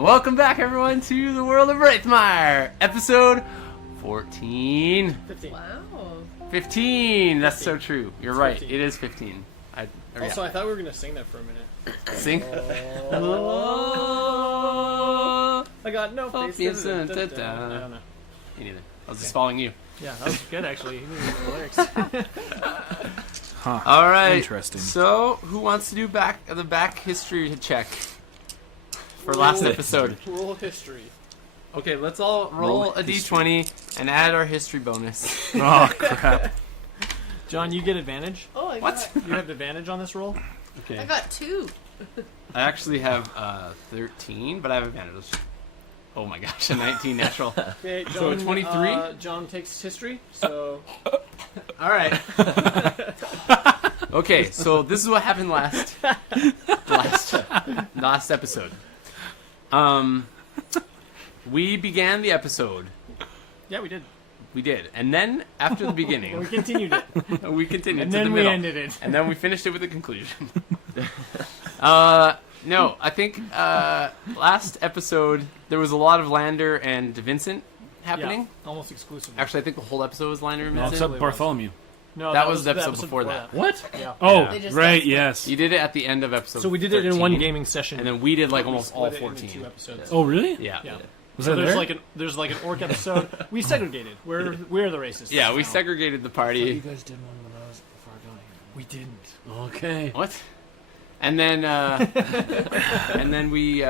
Welcome back, everyone, to the World of Raethmire, episode 14. 15. Wow. 15. That's so true. You're It's right. 15. It is 15. Also, I thought we were going to sing that for a minute. Sing. I got no face. Yes, I don't know. Me neither. I was just following you. Yeah, that was good, actually. You knew the lyrics. Huh. All right. Interesting. So, who wants to do the back history check for last episode? Roll history. Okay, let's all roll a d20 and add our history bonus. Oh, crap. John, you get advantage. Oh, What? You have advantage on this roll. Okay. I got 2. I actually have 13, but I have advantage. Oh my gosh, a 19 natural. Okay, John, So a 23? John takes history, so... All right. Okay, so this is what happened last episode. We began the episode. Yeah, we did. We did, and then after the beginning, We continued it. we continued And to then the we middle, ended it. and then we finished it with a conclusion. No, I think last episode there was a lot of Lander and Vincent happening. Yeah, almost exclusively. Actually, I think the whole episode was Lander and No, Vincent. except Bartholomew. No, that was the episode before that. What? Yeah. Oh, Yeah. They just right, lost it. yes. You did it at the end of episode. So we did it in 13, one gaming session. and then we did like We almost all split it into 14. 2 episodes. Oh, really? Yeah. Yeah. Was So that there's like an orc episode. We segregated. We're the racists. Yeah, we now. segregated the party. guys did one when I was before going here. We didn't. Okay. What? And then, and then we,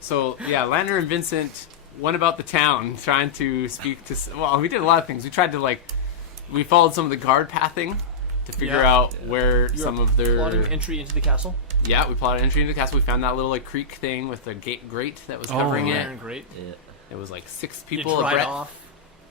so yeah, Lander and Vincent went about the town trying to speak to. Well, we did a lot of things. We tried to we followed some of the guard pathing to figure Yeah. out where You some were of their. plotting entry into the castle. Yeah, we plotted entry into the castle. We found that little creek thing with the grate that was covering it. Iron Great. It was like 6 You people. dried breadth. off.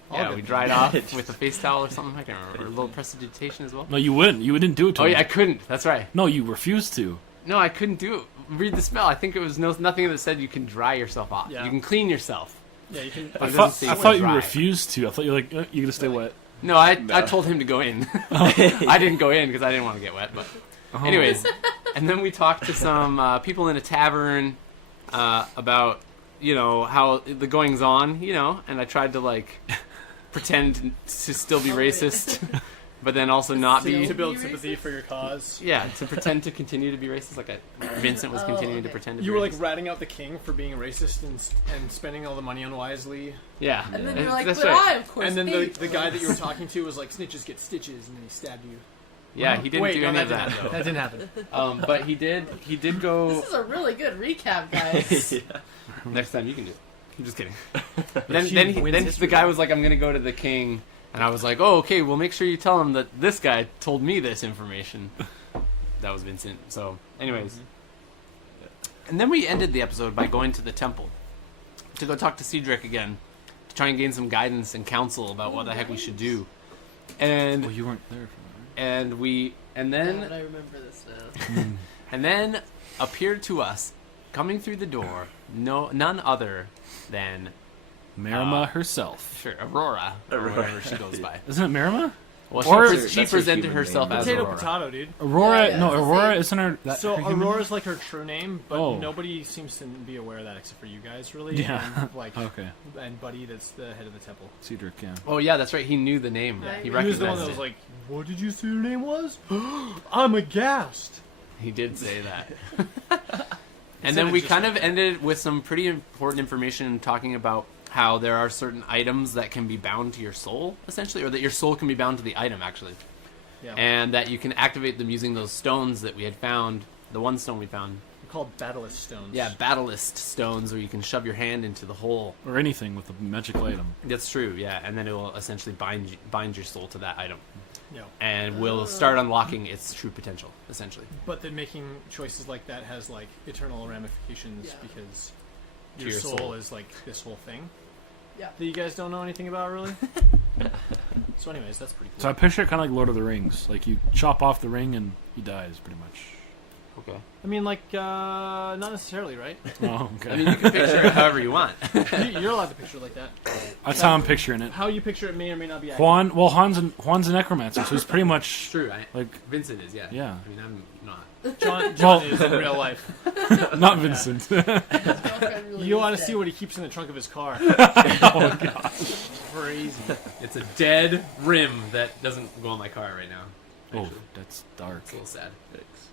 All Yeah, good. we dried off with a face towel or something. I can't remember. Or a little prestidigitation as well. No, you wouldn't. You wouldn't do it to Oh him. yeah, I couldn't. That's right. No, you refused to. No, I couldn't do it. Read the spell. I think it was nothing that said you can dry yourself off. Yeah. You can clean yourself. Yeah, you can. I I thought- thought, I I thought thought you dry. refused to. I thought you were like, you're going to stay wet. No, I told him to go in. I didn't go in because I didn't want to get wet. But Oh. anyways, and then we talked to some people in a tavern about how the goings on, and I tried to pretend to still be racist, but then also not be. To build Be sympathy racist? for your cause. Yeah, to pretend to continue to be racist, Vincent was continuing to okay. pretend to be You were racist. ratting out the king for being racist and spending all the money unwisely. Yeah. And then you're like, That's but right. I, of course, And then hate the guy that you were talking to was like, snitches get stitches, and then he stabbed you. Yeah, he didn't Wait, do no, any that of didn't that. happen. That didn't happen. But he did go. This is a really good recap, guys. Next time you can do it. I'm just kidding. she then wins the history. guy was like, I'm going to go to the king. And I was like, oh, okay, well, make sure you tell him that this guy told me this information. That was Vincent. So, anyways. And then we ended the episode by going to the temple to go talk to Cedric again to try and gain some guidance and counsel about what the heck we should do. And Well, you weren't there for and Then then I remember this now. and then appeared to us coming through the door none other than that. Marima herself. sure Aurora or whatever she goes by. Isn't it Marima? Well, Or- she That's her presented human herself name. as Potato, Aurora. potato, dude. Aurora? Yeah, no, it's the Aurora same. isn't her. That So her human Aurora's like her true name, but Oh. nobody seems to be aware of that except for you guys, really. Yeah. And, name? Okay. and Buddy, that's the head of the temple. Cedric, yeah. Oh yeah, that's right. He knew the name. Yeah, He he He was the one recognized that it. was like, "What did you say your name was?" I'm aghast. He did say that. And Instead then of we just kind of like- ended with some pretty important information talking about how there are certain items that can be bound to your soul, essentially, or that your soul can be bound to the item, actually. Yeah. And that you can activate them using those stones that we had found. The one stone we found. They're called battleless stones. Yeah, battlist stones where you can shove your hand into the hole. Or anything with a magical item. That's true, yeah. And then it will essentially bind your soul to that item. Yeah. And will start unlocking its true potential, essentially. But then making choices like that has like eternal ramifications Yeah. because To your your soul soul. is like this whole thing Yeah. that you guys don't know anything about, really. So, anyways, that's pretty cool. So I picture it kind of like Lord of the Rings. Like you chop off the ring and he dies, pretty much. Okay. I mean, like, not necessarily, right? Oh, okay. I mean, you can picture it however you want. You're allowed to picture it like that. That's how I'm picturing it. How you picture it may or may not be accurate. Juan's a necromancer, so he's pretty much True, like Vincent is, yeah. Yeah. I mean, I'm not. John Well- is in real life. Not Vincent. You want to see what he keeps in the trunk of his car. Oh god. Crazy. It's a dead rim that doesn't go on my car right now. Oh, Actually. that's dark. It's a little sad.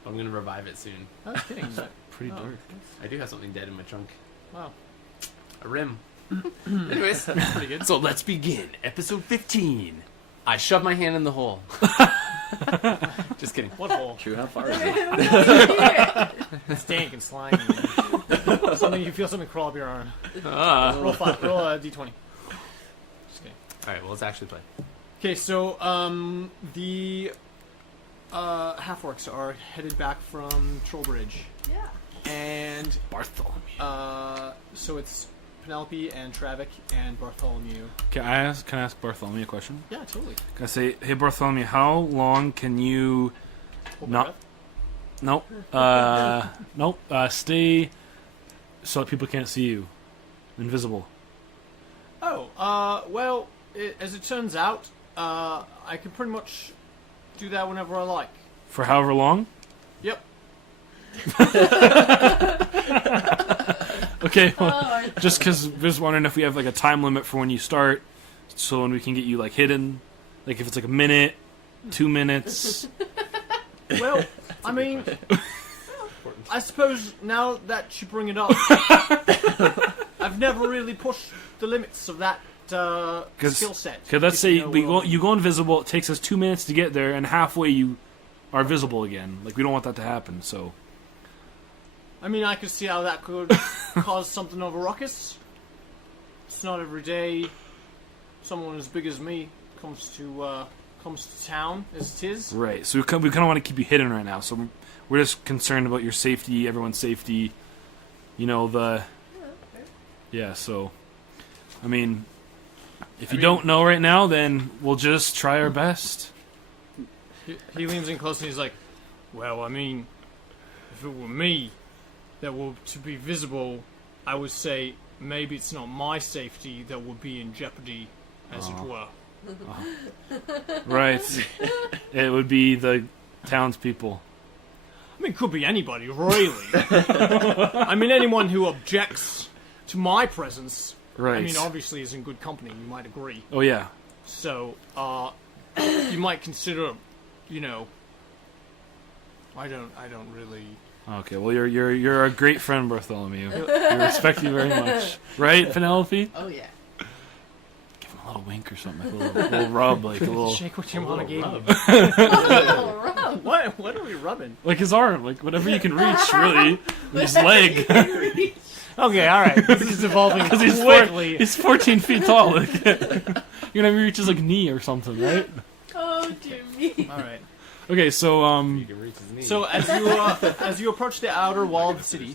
I'm gonna revive it soon. I was kidding. But, Pretty oh, dark. I do have something dead in my trunk. wow. A rim. Anyways, Pretty good. so let's begin. Episode 15. I shove my hand in the hole. Just kidding. What hole? True, how far is it? It's dank and slimy. Something you feel something crawl up your arm. Roll a d20. Just kidding. Alright, well, let's actually play. Okay, so the half-orcs are headed back from Trollbridge. Yeah. And Bartholomew. so it's Penelope and Travok and Bartholomew. Can I ask Bartholomew a question? Yeah, totally. Can I say, hey Bartholomew, how long can you Hold my not? breath. Nope. Stay so that people can't see you, invisible. Oh, well, as it turns out, I can pretty much do that whenever I like. For however long? Yep. Okay, well, Oh, just because just wondering if we have like a time limit for when you start, so when we can get you like hidden, like if it's like a minute, 2 minutes. Well, I mean, I suppose now that you bring it up, I've never really pushed the limits of that skill set. Because let's if say you know, you go invisible. It takes us 2 minutes to get there, and halfway you are visible again. Like we don't want that to happen. So I mean, I could see how that could cause something of a ruckus. It's not every day someone as big as me comes to town as it is. right. So we kind of want to keep you hidden right now. So we're just concerned about your safety, everyone's safety. You know the. Yeah. So, I mean, if you don't know right now, then we'll just try our best. He leans in close and he's like, "Well, I mean, if it were me that were to be visible, I would say maybe it's not my safety that would be in jeopardy, as it were." Right. It would be the townspeople. I mean, it could be anybody, really. I mean, anyone who objects to my presence, Right. I mean, obviously is in good company, you might agree. Oh yeah. So, you might consider, you know, I don't really... Okay. Well, you're a great friend, Bartholomew. I respect you very much. Right, Penelope? Oh yeah. Give him a little wink or something, like a little rub, like a little, Shake what your mama gave you. Oh, Rob. What are we rubbing? like his arm, like whatever you can reach, really. His leg, Okay, alright. This is evolving because quickly. he's 14 feet tall. Like, you're gonna reach his like knee or something, right? Oh dear me. Alright. Okay, so You can reach his knee. So as you approach the outer wall of the city,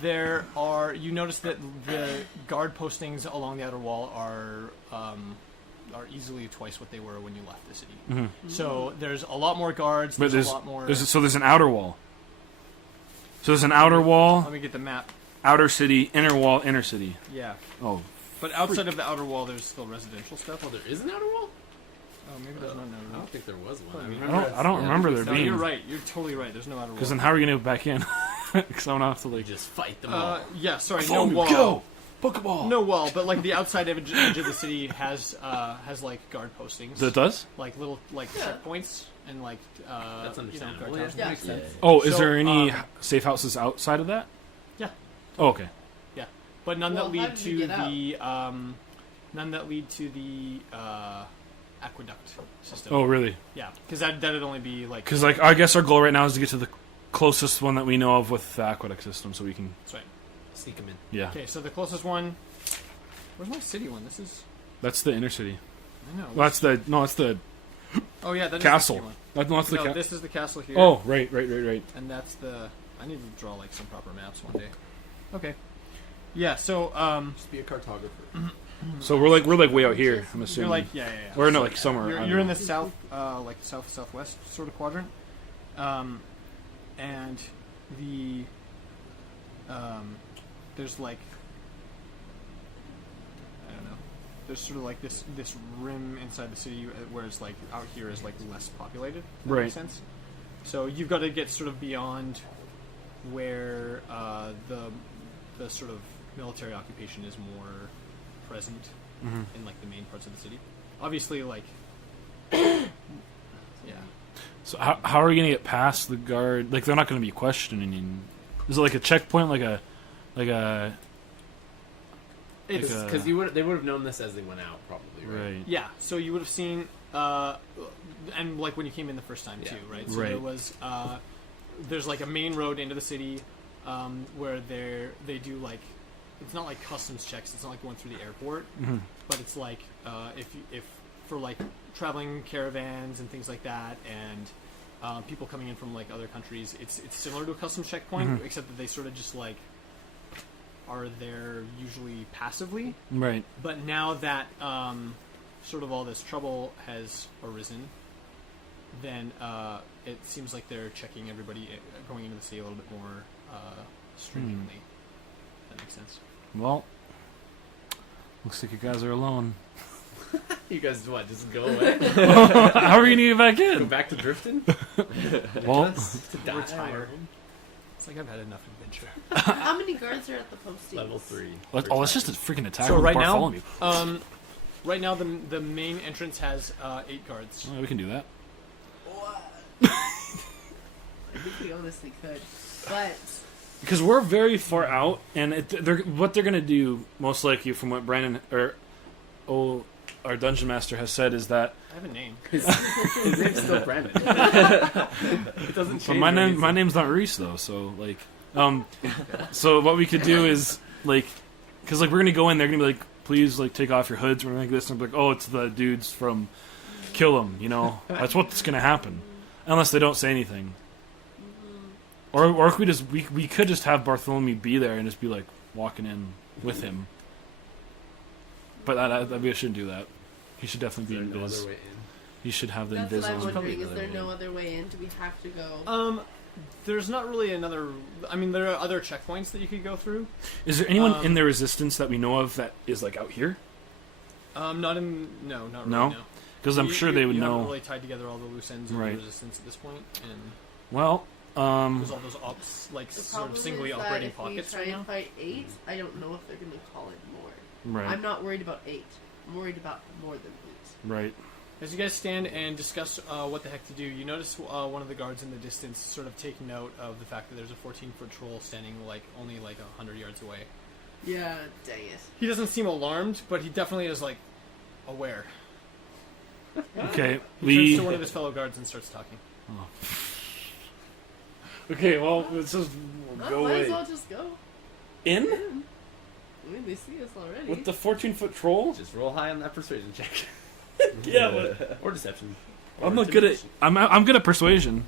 there are you notice that the guard postings along the outer wall are easily twice what they were when you left the city. Mhm. So there's a lot more guards. but There's a lot more. there's an outer wall. So there's an outer wall, Let me get the map. outer city, inner wall, inner city. Yeah, Oh, but outside of the outer wall, there's still residential stuff. Oh, there is an outer wall? Oh, maybe there's not an outer I wall. don't think there was one. I don't remember there No, being. you're right. You're totally right. There's no outer wall. Because then how are we gonna get back in? Because I'm gonna have to We like. just fight them all. Yeah, sorry, no Bartholomew, wall. go! Pokeball. No wall, but like the outside edge of the city has like guard postings, That does? like little like checkpoints and like That's understandable. guard towers. Yeah. Makes sense. Oh, is So, there any safe houses outside of that? Yeah. Oh, okay. But none Well, that how lead did you to get the aqueduct system. Oh, really? Yeah, because that'd only be like. Because like I guess our goal right now is to get to the closest one that we know of with the aqueduct system, so we can. That's right. Sneak him in. Yeah. Okay, so the closest one. Where's my city one? This is. That's the inner city. I know. Well, that's the Oh yeah, that castle. is the city No, that's the one. No, ca- this is the castle here. Oh, right. And that's the. I need to draw like some proper maps one day. Okay. Yeah. So Just be a cartographer. So we're like way out here. I'm you're assuming. like yeah. Or no, like somewhere. I You're, don't you're in know. the south, like southwest sort of quadrant, and the there's like I don't know. There's sort of like this rim inside the city, whereas like out here is like less populated. If that Right. makes sense. So you've got to get sort of beyond where the sort of military occupation is more present in like the main parts of the city. Obviously, like yeah. So how are we gonna get past the guard? Like they're not gonna be questioning. Is it like a checkpoint, like a It's Because they would have known this as they went out, probably, right? right? yeah. So you would have seen and like when you came in the first time too, right? So Right. there was there's like a main road into the city where they do like it's not like customs checks. It's not like going through the airport, but it's like if for like traveling caravans and things like that, and people coming in from like other countries, it's similar to a customs checkpoint, except that they sort of just like are there usually passively. Right. But now that sort of all this trouble has arisen, then it seems like they're checking everybody going into the city a little bit more stringently. That makes sense. Well, looks like you guys are alone. You guys, what? Just go away? How are we gonna get back Go in? back to drifting? Well, To die. Retire. It's like I've had enough adventure. How many guards are at the posting? Level 3. let's just a freaking attack. So on right now, Bartholomew. right now the main entrance has 8 guards. Oh, we can do that. I think we honestly could, but Because we're very far out, and what they're gonna do, most likely, from what Brandon our dungeon master has said, is that. I have a name. His name's still Brandon. It doesn't change. But my name's not Reese though, so like, so what we could do is like, because like we're gonna go in, they're gonna be like, please like take off your hoods or anything like this, and I'm like, oh, it's the dudes from Kill 'Em, you know, that's what's gonna happen, unless they don't say anything. Or if we could just have Bartholomew be there and just be like walking in with him. But we shouldn't do that. He should definitely be Is there no invis. other way in? He should have the that's invis what I'm on. wondering. Is the there other no way. other way in? Do we have to go? There's not really another. I mean, there are other checkpoints that you could go through. Is there anyone in the resistance that we know of that is like out here? Not in. No, not really. No? No. Because I'm sure they would you know. haven't really tied together all the loose ends of Right. the resistance at this point, and Well, there's all those like The sort problem of singly is that operating if pockets we try right now. and fight 8, I don't know if they're going to call it more. right, I'm not worried about 8. I'm worried about more than 8. right. As you guys stand and discuss what the heck to do, you notice one of the guards in the distance sort of take note of the fact that there's a 14-foot troll standing like only like 100 yards away. Yeah, dang it. He doesn't seem alarmed, but he definitely is like aware. Okay, He turns to one of his fellow guards and starts talking. Okay, well, let's just Oh, might as well just go. in I mean, they see us already. with the 14-foot troll. Just roll high on that persuasion check. Yeah, but Or deception. I'm Or not good at. intimidation. I'm good at persuasion.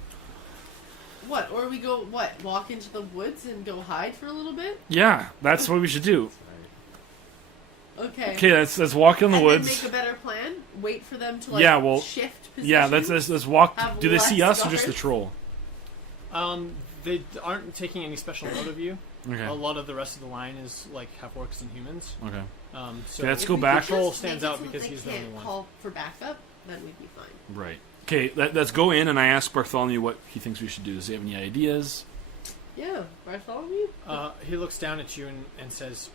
What? Or we go, what? Walk into the woods and go hide for a little bit? Yeah, that's what we should do. Okay. Okay, let's walk in the and woods. then make a better plan? Wait for them to, like, Yeah, well, shift positions? Yeah, let's walk. Have Do they see less us or just the guards? troll? They aren't taking any special note of you. Okay. A lot of the rest of the line is like half orcs and humans. Okay. So Okay, let's If go we could back. just Troll make stands it out so that because they he's the can't only one. call for backup, then we'd be fine. Right. Okay, let's go in and I ask Bartholomew what he thinks we should do. Does he have any ideas? Yeah, Bartholomew? He looks down at you and says,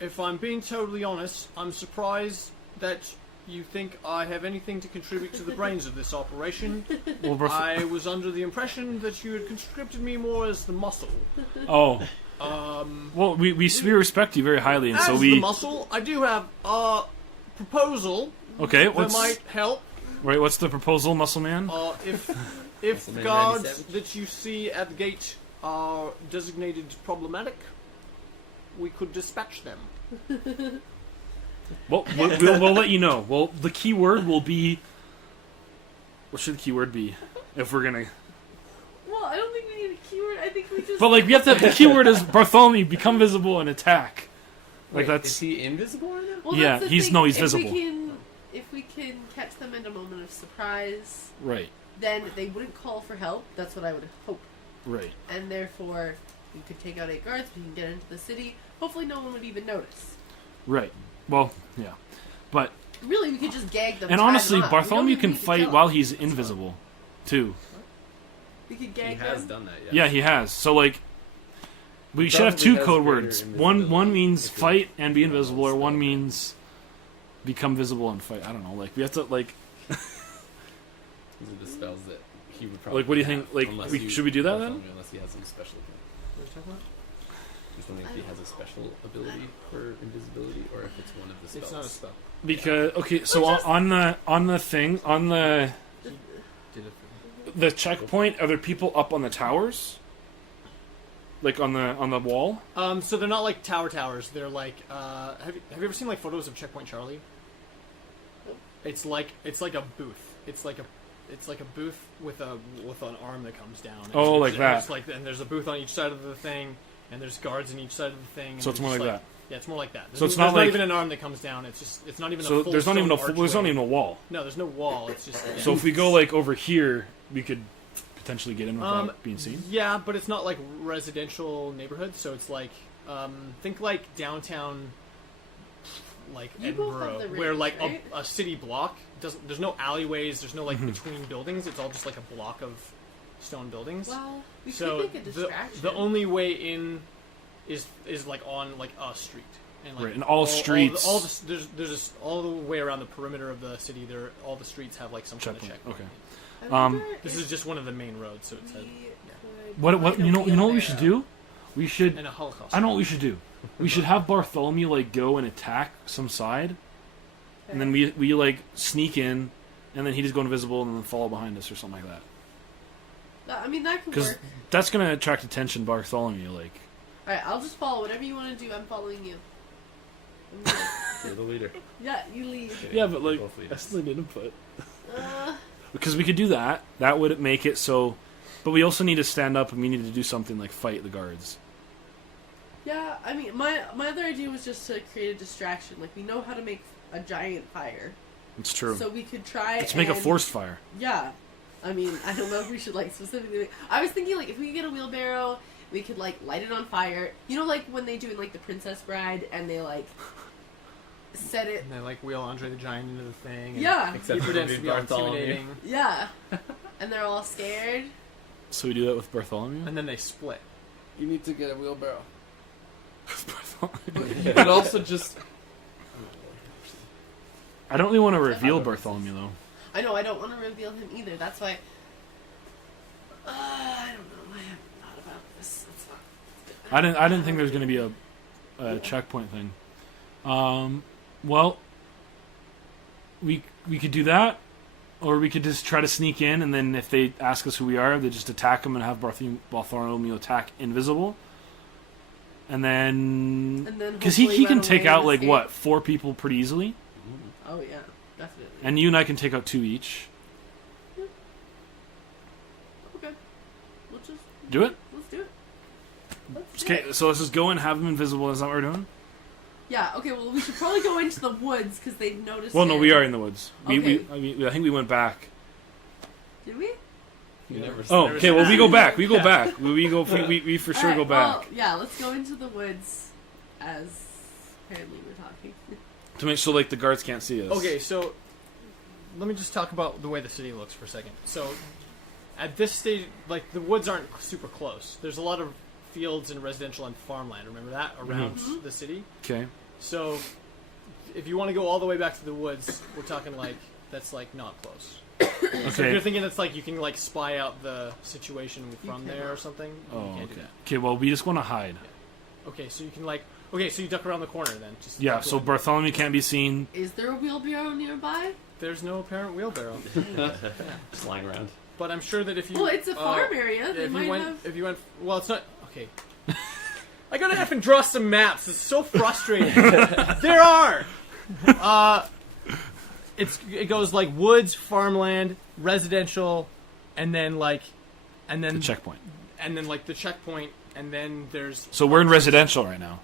if I'm being totally honest, I'm surprised that you think I have anything to contribute to the brains of this operation. Well, I was under the impression that you had conscripted me more as the muscle. oh. Well, we respect you very highly, and As so the muscle, I do have a proposal Okay, that what's might help. right? What's the proposal, Muscle Man? If Muscle the Man guards 97. that you see at the gate are designated problematic, we could dispatch them. Well, we'll let you know. Well, the key word will be. What should the key word be? If we're gonna. Well, I don't think we need a keyword. I think we just... But like we have to. The key word is Bartholomew become visible and attack. Like Wait, that's. Is he invisible right now? Well, Yeah, that's the he's- thing. no, he's If we visible. if we can catch them in a moment of surprise, Right. then they wouldn't call for help. That's what I would hope. Right. And therefore, we could take out 8 guards, we can get into the city. Hopefully no one would even notice. Right. Well, yeah. But Really, we could just gag them. and tie honestly, them up. We don't Bartholomew even can need to fight kill while them. he's invisible. 2. We could He gag has them. done that. Yeah, he has. So like, we should have Probably 2 has code greater words. invisibility One means if you're fight and be invisible, or spell one guard. means become visible and fight. I don't know. Like we have to like. These are the spells that he would probably. Like, what do you think? have, Like, unless we- you- should we do that unless then? Unless he has some special. What are you talking about? Just wondering if he has a special ability for invisibility, or if it's one of the spells. It's not a spell. Because okay, so Well, just- on the thing on Did it for the checkpoint, are there people up on the towers? Like on the wall? So they're not like towers. They're like have you ever seen like photos of Checkpoint Charlie? It's like a booth. It's like a booth with an arm that comes down. And Oh, like and that. it's like, and there's a booth on each side of the thing, and there's guards on each side of the thing. And So it's there's more just, like that. Yeah, it's more like that. So it's there's not like- even an arm that comes down. It's not even So a full there's not even stone there's not archway. even a wall. No, there's no wall. It's just So if we go like over here, we could potentially get in without being seen. Yeah, but it's not like residential neighborhood, so it's like think like downtown, like You both have Edinburgh, the where rings, like right? a city block doesn't. There's no alleyways. There's no like Mm-hmm. between buildings. It's all just like a block of stone buildings. Well, we so could make a distraction. the only way in is like on like a street. And like Right, and all streets- all the, there's just all the way around the perimeter of the city. All the streets have like some kind of Checkpoint, checkpoint. okay. I wonder This if is just one of the main roads, so it says we could What find a you know what we should wheelbarrow. do? We should and a Holocaust. I know what we should do. We should have Bartholomew like go and attack some side, and then we like sneak in, and then he just go invisible and then follow behind us or something like that. I mean, that could Because work. that's gonna attract attention, Bartholomew. Like, Alright, I'll just follow. Whatever you want to do, I'm following you. I'm good. You're the leader. Yeah, you lead. yeah, but You're like both leaders. I still need input. Uh, Because we could do that. That would make it so. But we also need to stand up and we need to do something like fight the guards. yeah, I mean, my other idea was just to create a distraction. Like, we know how to make a giant fire. It's true. So we could try Let's make a and- forced fire. Yeah. I mean, I don't know if we should, like, specifically... I was thinking, like, if we could get a wheelbarrow, we could, like, light it on fire. You know, like, when they do in, like, The Princess Bride, and they, like, set it... And they like wheel Andre the Giant into the thing. And Yeah. Except He for pretends to be all Bartholomew. intimidating, Yeah. And they're all scared. So we do that with Bartholomew. and then they split. You need to get a wheelbarrow. Bartholomew. You could also just. I don't really want to reveal don't know. Bartholomew though. I know, I don't want to reveal him either. That's why... I don't know. I haven't thought about this. It's not... I didn't think there was going to be a checkpoint thing. Well, we could do that, or we could just try to sneak in, and then if they ask us who we are, they just attack them and have Bartholomew attack invisible, and then And then because he hopefully can run take away out and like escape. what 4 people pretty easily, Oh, yeah. Definitely. and you and I can take out 2 each. Okay. Let's just... Do it. Let's do it. Let's do Okay, it. so let's just go and have them invisible. Is that what we're doing? Yeah, okay, well, we should probably go into the woods because they've noticed Well, no, it. we are in the woods. Okay. I think we went back. Did we? You never. Oh, Never okay. said Well, that. we go back. We go back. We for sure Alright, go back. Well, yeah, let's go into the woods as apparently we're talking. To make sure like the guards can't see us. Okay, so let me just talk about the way the city looks for a second. So at this stage, like the woods aren't super close. There's a lot of fields and residential and farmland. Remember that around the city. Okay. So if you want to go all the way back to the woods, we're talking like that's like not close. So if Okay. you're thinking it's like you can like spy out the situation from You there or cannot. something, Oh, you can't okay. do that. Okay. Well, we just want to hide. Okay, so you can like so you duck around the corner then. Just Yeah. duck So away. Bartholomew can't be seen. Is there a wheelbarrow nearby? There's no apparent wheelbarrow, Just lying around. but I'm sure that if you Well, it's a farm area. yeah, They might have... if you went, well, it's not okay. I gotta have to draw some maps. It's so frustrating. There are. It goes like woods, farmland, residential, and then The checkpoint. and then like the checkpoint, and then there's So we're in residential right now.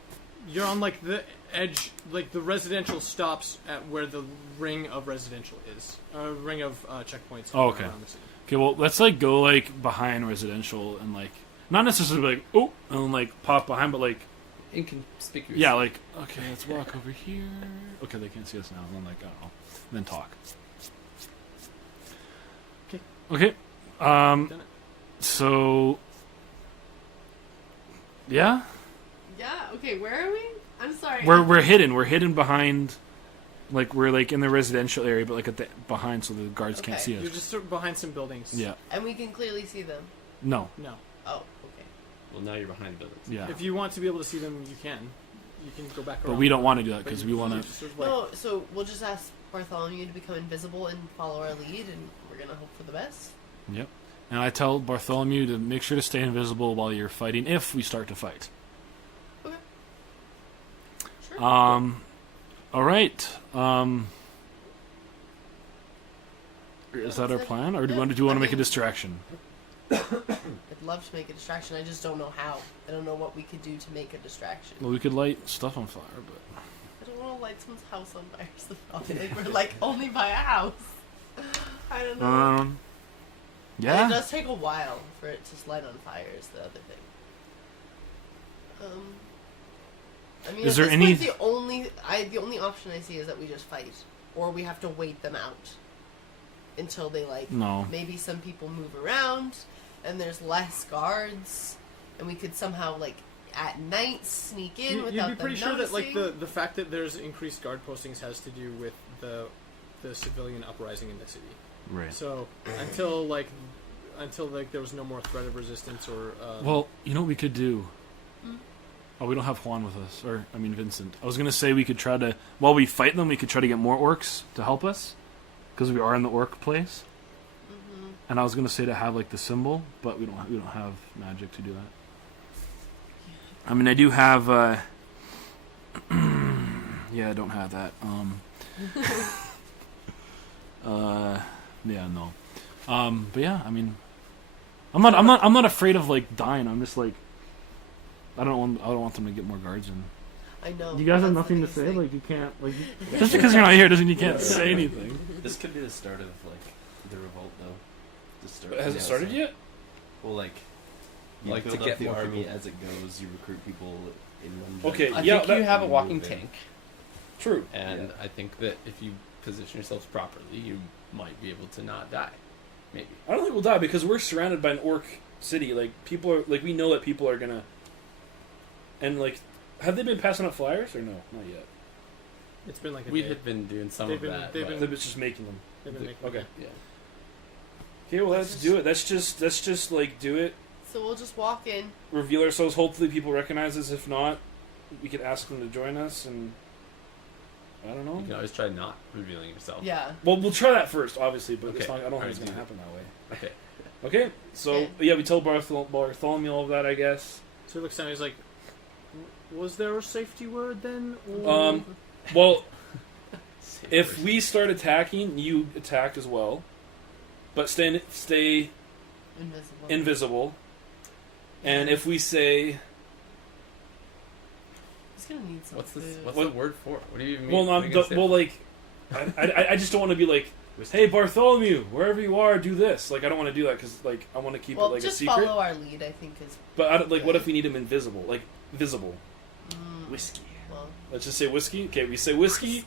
you're on like the edge, like the residential stops at where the ring of residential is, ring of checkpoints. Oh, okay. around the city. Okay. Well, let's like go like behind residential and like not necessarily like oh and like pop behind, but like Inconspicuous. yeah, like okay, let's walk over here. Okay, they can't see us now. And then like I don't know, and then talk. Okay. Okay. Done it. So. Yeah, Yeah. Okay. Where are we? I'm sorry. we're hidden. We're hidden behind, like we're like in the residential area, but like at the behind, so the guards can't Okay. see us. You're just sort of behind some buildings. Yeah. And we can clearly see them. No. No. Oh. Okay. Well, now you're behind buildings. Yeah. If you want to be able to see them, you can. You can go back around. But we don't want to do that But because you- we want you to. sort of like- No. So we'll just ask Bartholomew to become invisible and follow our lead, and we're gonna hope for the best. Yep. And I tell Bartholomew to make sure to stay invisible while you're fighting. If we start to fight. Okay. Sure. All right. Is that our plan, or do you want to make a distraction? I'd love to make a distraction. I just don't know how. I don't know what we could do to make a distraction. Well, we could light stuff on fire, but I don't want to light someone's house on fire. So like we're like only by a house. I don't know. And yeah. it does take a while for it to light on fire. Is the other thing. I mean, Is at there this any- point, the only option I see is that we just fight, or we have to wait them out until they like. No. Maybe some people move around, and there's less guards, and we could somehow like at night sneak in You'd without be pretty them sure that noticing. like the fact that there's increased guard postings has to do with the civilian uprising in the city. Right. So until there was no more threat of resistance or Well, you know what we could do? Mm. Oh, we don't have Juan with us. Vincent. I was going to say we could try to, while we fight them, we could try to get more orcs to help us. Because we are in the orc place. Mm-hmm. And I was going to say to have, like, the symbol, but we don't have magic to do that. I mean, I do have, yeah, I don't have that. Yeah, no. But yeah, I mean, I'm not afraid of, like, dying. I'm just like, I don't want them to get more guards in. I know. You guys have that's the nothing to biggest say? thing. Like, you can't, like, just because you're not here doesn't mean you can't say anything. This could be the start of like the revolt, though. The start. Has it started yet? Well, like you Like, to build get up the more army people. as it goes. You recruit people in one. Okay, I yeah, think that- you have a walking Move in. tank, True. and I think that if you position yourselves properly, you might be able to not die. Maybe. I don't think we'll die because we're surrounded by an orc city. Like, people are, like, we know that people are gonna, and like, have they been passing out flyers or no? Not yet. it's been like a We day. had been doing some They've of been- that. they've but- been- They're just making them. They've been making Okay. yeah. Okay, well, let's do it. Let's just like do it. So we'll just walk in. Reveal ourselves. Hopefully, people recognize us. If not, we could ask them to join us. And I don't You know. can always try not revealing yourself. Yeah. Well, we'll try that first, obviously, but it's Okay. not, I don't think Alright, it's gonna do happen that way. Okay. Okay, so Okay. yeah, we tell Bartholomew all of that, I guess. So he looks down. He's like, "Was there a safety word then?" Or... Well, if we start attacking, you attack as well, but stay Invisible. invisible. And if we say, He's gonna need some What's this? food. What's What- the word for it? What do you mean? well, What are you gonna say? like, I just don't want to be like, hey Bartholomew, wherever you are, do this. Like, I don't want to do that because like I want to keep Well, it like a just secret. follow our lead. I think is. But like, what if we need him invisible, like visible? Whiskey. Well, Let's just say whiskey. Okay, we say whiskey.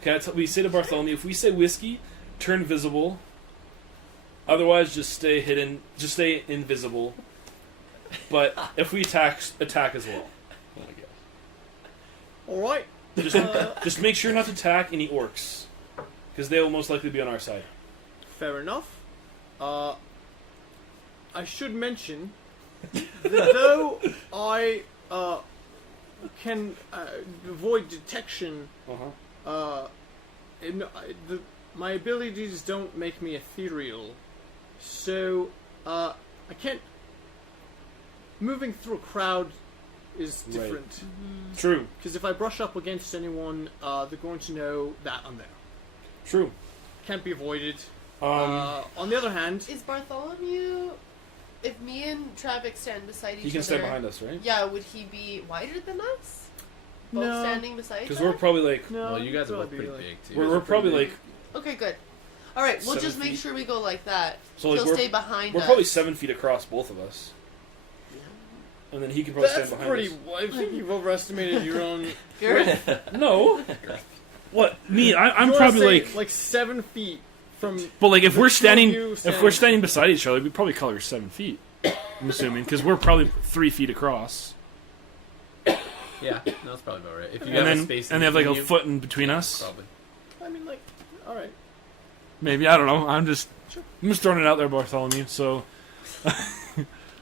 Okay, we say to Bartholomew, if we say whiskey, turn visible. Otherwise, just stay hidden. Just stay invisible. But if we attack as well. Oh my god. All right. Just make sure not to attack any orcs, because they will most likely be on our side. Fair enough. I should mention that though I can avoid detection, Uh-huh. my abilities don't make me ethereal, so I can't. Moving through a crowd is Right. different True. because if I brush up against anyone, they're going to know that I'm there. True. Can't be avoided. Um, On the other hand, is Bartholomew? If me and Travok stand beside each other, he can stay behind us, right? Yeah, would he be wider than us? Both No. standing beside Because us? we're probably like no, Well, you guys are both probably pretty like- big too. we're probably like Okay, good. All right, we'll 7 just make feet. sure we go like that. so like He'll stay behind we're us. probably 7 feet across, both of us, and then he can probably That's stand behind pretty. I think you've overestimated your own. You're- us. No. What me? I'm You wanna probably say, like 7 feet from But like if we're standing, you if we're standing beside each other, we'd probably cover 7 feet. I'm assuming because we're probably 3 feet across, Yeah, no, that's probably about right. If you and have then a space, and they have like a between you, foot in between us. probably. I mean, like, all right. Maybe I don't know. I'm just throwing it out there, Bartholomew. So,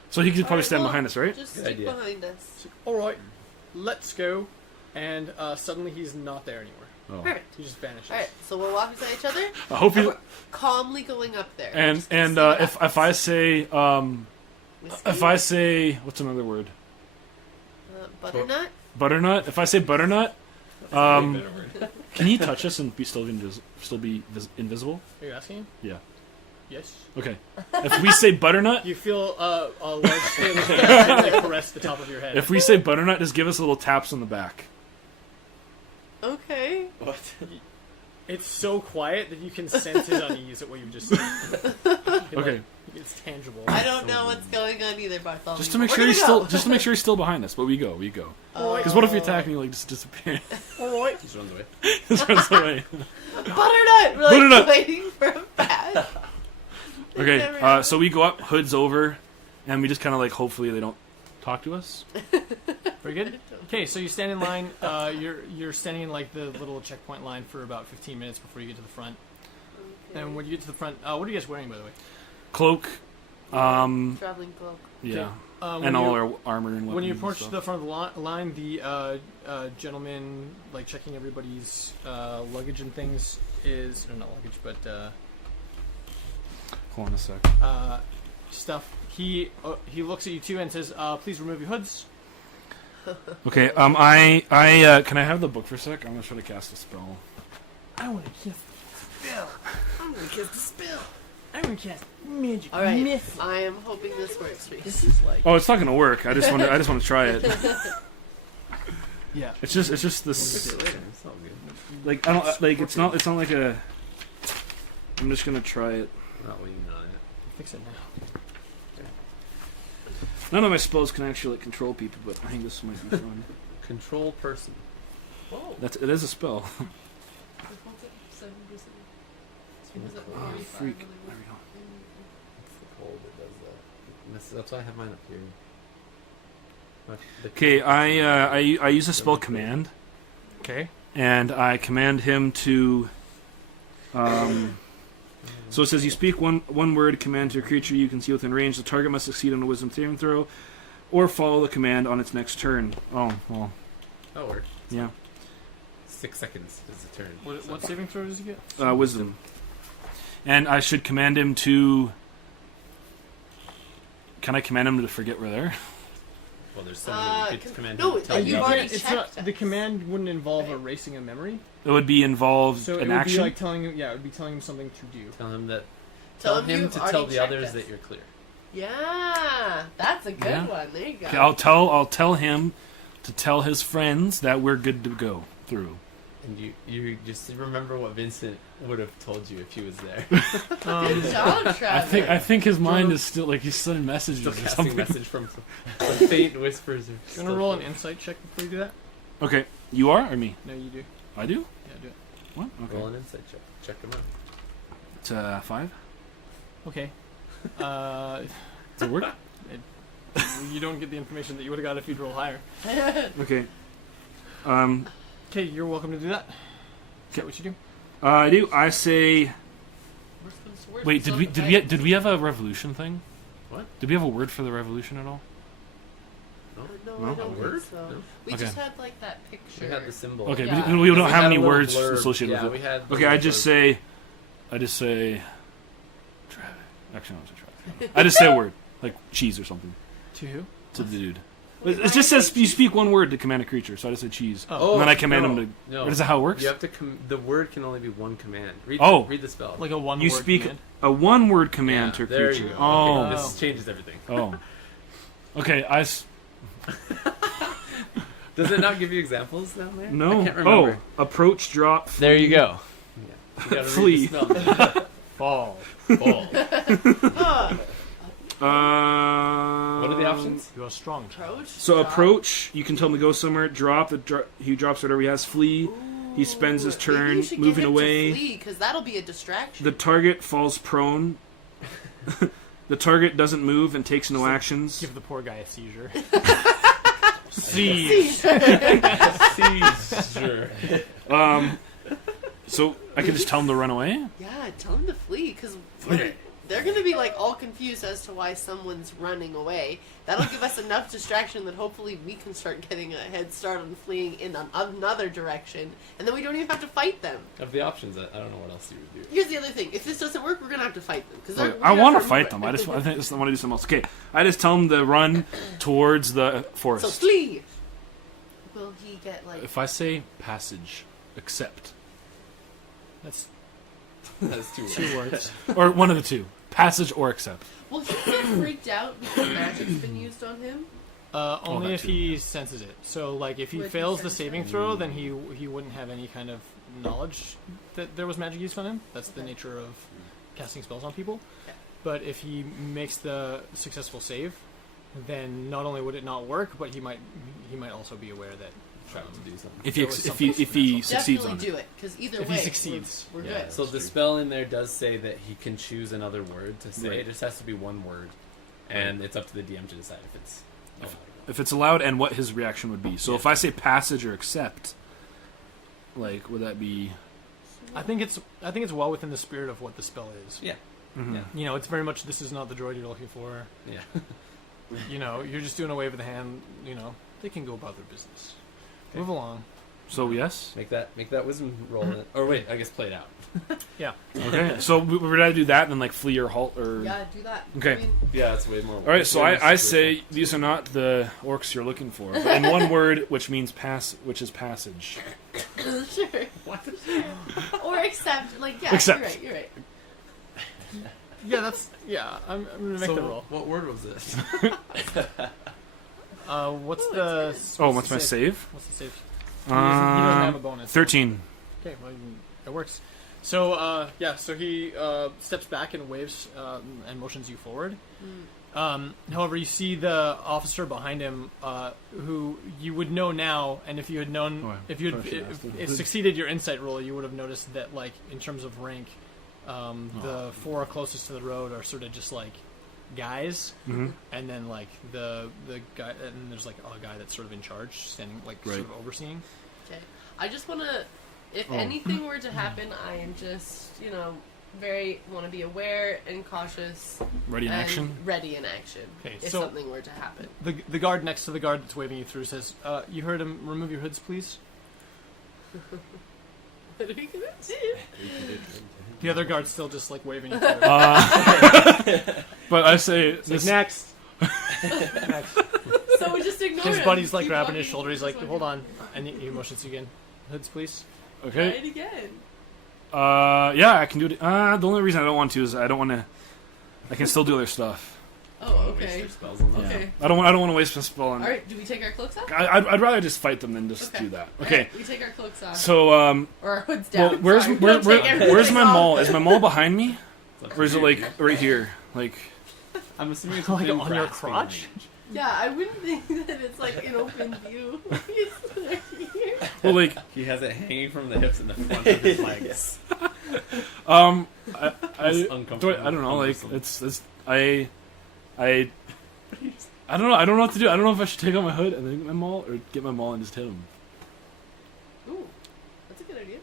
so he could probably stand behind us, right? Just Good stick idea. behind us. All right, let's go. And suddenly he's not there anymore. Oh. Perfect. He just vanishes. Alright, so we'll walk beside each other. I hope And you. we're calmly going up there. And Just gonna and see what if I say Whiskey? if I say what's another word? Butternut? Butternut. If I say butternut, Better word. can he touch us and be still invisible? Are you asking him? Yeah. Yes. Okay. If we say butternut, You feel a large scaly hand like caress the top of your head. if we say butternut, just give us little taps on the back. Okay. What? It's so quiet that you can sense his unease at what you've just said. Okay. It's tangible. I don't know what's going on either, Bartholomew. Just to make We're sure gonna he's go. still, just to make sure he's still behind us. But we go. Oh. Because what if he attack me like just disappear? All right. Just runs away. Just runs away. Butternut! We're like Butternut! waiting for a bat. Okay. So we go up, hoods over, and we just kind of like hopefully they don't talk to us. Very good. Okay, so you stand in line. You're standing in like the little checkpoint line for about 15 minutes before you get to the front. And when you get to the front, what are you guys wearing, by the way? Cloak. Traveling cloak. Yeah. When And all you, our armor and weapons. when you and approach stuff. the front of the line, the gentleman like checking everybody's luggage and things is or not luggage, but Hold on a sec. stuff. He looks at you too and says, "Please remove your hoods." Okay. I can I have the book for a sec? I'm gonna try to cast a spell. I want to kiss. I'm gonna kiss the spill. I want to cast magic. Alright, Myth. I am hoping this works for you. This is like Oh, it's not gonna work. I just want to try it. yeah. It's just We'll this do it later. It's all good. like I don't like it's not like a. I'm just gonna try it. I'm not leaning on it. Fix it now. None of my spells can actually like, control people, but I think this might be fun. Control person. Whoa. It is a spell. Oh, Freak. There we go. It's the cold that does that. That's why I have mine up here. Okay, I use a spell command, Okay. and I command him to. So it says you speak one word command to a creature you can see within range. The target must succeed on a Wisdom saving throw, or follow the command on its next turn. Oh well, Oh, word. yeah. 6 seconds is the turn. What saving throw does he get? Wisdom. And I should command him to. Can I command him to forget we're there? Well, there's something you could command no, him to tell you've you. already it's checked not, the us. command wouldn't involve erasing a memory. It would be involved So it an would action. be like telling him. Yeah, it would be telling him something to do. Tell him that. Tell Tell him him you've to already tell the checked others us. that you're clear. Yeah, that's a good Yeah. one. There you go. Okay, I'll tell him to tell his friends that we're good to go through. And you just remember what Vincent would have told you if he was there. Good job, Travis. I think his mind is still like he's sending messages Still or casting something. message from some faint whispers. You want to roll an insight check before you do that? Okay, you are or me? No, you do. I do. Yeah, do it. What? Okay. Roll an insight check. Check him out. It's 5. Okay. Does it work? You don't get the information that you would have got if you'd roll higher. Okay. Okay, you're welcome to do that. Is that what you do? I do. I say. We're supposed to work Wait, this did we have a revolution thing? What? Did we have a word for the revolution at all? No? No, No? I don't A word? think so. No? We Okay. just had like that picture. We had the symbol. Okay, Yeah. we don't We have had any a little words blurb. associated Yeah, with we it. had the Okay, I little just blurb. say. Actually, no, it's a Travok. I just say a word like cheese or something To who? to the dude. Wait, It just says you speak one word to command a creature, so I just say cheese. Oh, And then I command no, him to. No. Is that how it works? You have to. The word can only be one command. Read. Oh. Read the spell. like a one. You word speak command. a one-word command Yeah, to a there creature. you go. Oh, Okay, this changes everything. oh. Okay, Does it not give you examples down there? no. I can't remember. Oh, approach, drop. There you go. Yeah. You gotta Flee. read the spell. Fall. Ball. What are the What options? You are strong. Approach. So drop. approach, you can tell him to go somewhere. Drop, he drops whatever he has. Flee, He spends his turn Maybe you should moving get him away. to flee, because that'll be a distraction. The target falls prone. The target doesn't move and takes no actions. Give the poor guy a seizure. Seize. Seizure. So I can just tell him to run away? Yeah, tell him to flee, because they're going to be like all confused as to why someone's running away. That'll give us enough distraction that hopefully we can start getting a head start on fleeing in another direction, and then we don't even have to fight them. Of the options, I don't know what else you would do. Here's the other thing: if this doesn't work, we're going to have to fight them. Because I want to fight them. I think I just want to do something else. Okay, I just tell him to run towards the forest. So flee. Will he get like? If I say passage, accept. That's That's too two words. Or one of the two. Passage or accept. Will he get freaked out because magic's been used on him? Only that if too. he senses it. So, like, if he Would he fails the sense saving it? throw, then he wouldn't have any kind of knowledge that there was magic used on him. That's the nature of casting spells on people. Okay. But if he makes the successful save, then not only would it not work, but he might also be aware that trying to do something. If There he was if he succeeds Definitely on it. do it, because either If way, he succeeds. we're Yeah. good. So the spell in there does say that he can choose another word to say. Right. It just has to be one word, and it's up to the DM to decide if it's. If it's allowed and what his reaction would be. So if I say passage or accept, like would that be? I think it's well within the spirit of what the spell is. Yeah. Mhm. Yeah. You know, it's very much this is not the droid you're looking for. Yeah. You know, you're just doing a wave of the hand. You know, they can go about their business. Move along. So yes. Make that wisdom roll. Or wait, I guess play it out. Yeah. Okay. So we're gonna do that and then like flee or halt or. Yeah, do that. Okay. I mean, Yeah, it's way more. All right. So way more I situation. say these are not the orcs you're looking for, but in one word, which means which is passage. sure. What? Or accept, like, yeah, Accept. you're right. Yeah, I'm gonna make So the roll. what word was this? What's Oh, the? that's Oh, what's my save? What's the save? He doesn't have a bonus. 13. Okay, well, it works. So, so he steps back and waves and motions you forward. However, you see the officer behind him, who you would know now, and if you had known, Oh, if you probably should had ask him. if succeeded your insight roll, you would have noticed that, like, in terms of rank, the four closest to the road are sort of just like guys, Mm-hmm. and then like the guy, and there's like a guy that's sort of in charge, standing like Right. sort of overseeing. Okay. I just want to, if Oh. anything were to happen, I am just, want to be aware and cautious. Ready in and action. Ready in action. Okay, if so- something were to happen. The guard next to the guard that's waving you through says, "You heard him. Remove your hoods, please." What are we going to do? The other guard's still just like waving you through. But I say He's like, this, next. Next. So we just ignore His him. buddy's like Keep grabbing his walking, shoulder. He's just like, walking. "Hold on," and he motions you again. Hoods, please. Try okay. it again. Yeah, I can do it. The only reason I don't want to is I don't want to. I can still do other stuff. Oh, Waste okay. their spells on that. Okay. I don't want to waste my spell on. Alright, do we take our cloaks off? I'd rather just fight them than just Okay. do that. Alright, Okay. we take our cloaks off. So Or our hoods down. well, where's Sorry, where's don't take everything where's my off. maul? Is my maul behind me, It's up or is to it you, like dude. right here? Like I'm assuming it's Like within on your grasping crotch? range. Yeah, I wouldn't think that it's like in open view. It's right here. well, like He has it hanging from the hips and the front of his legs. I It's do uncomfortable. I don't know. Like Cumbersome. it's I don't know. I don't know what to do. I don't know if I should take out my hood and then get my maul, or get my maul and just hit him. Ooh, that's a good idea.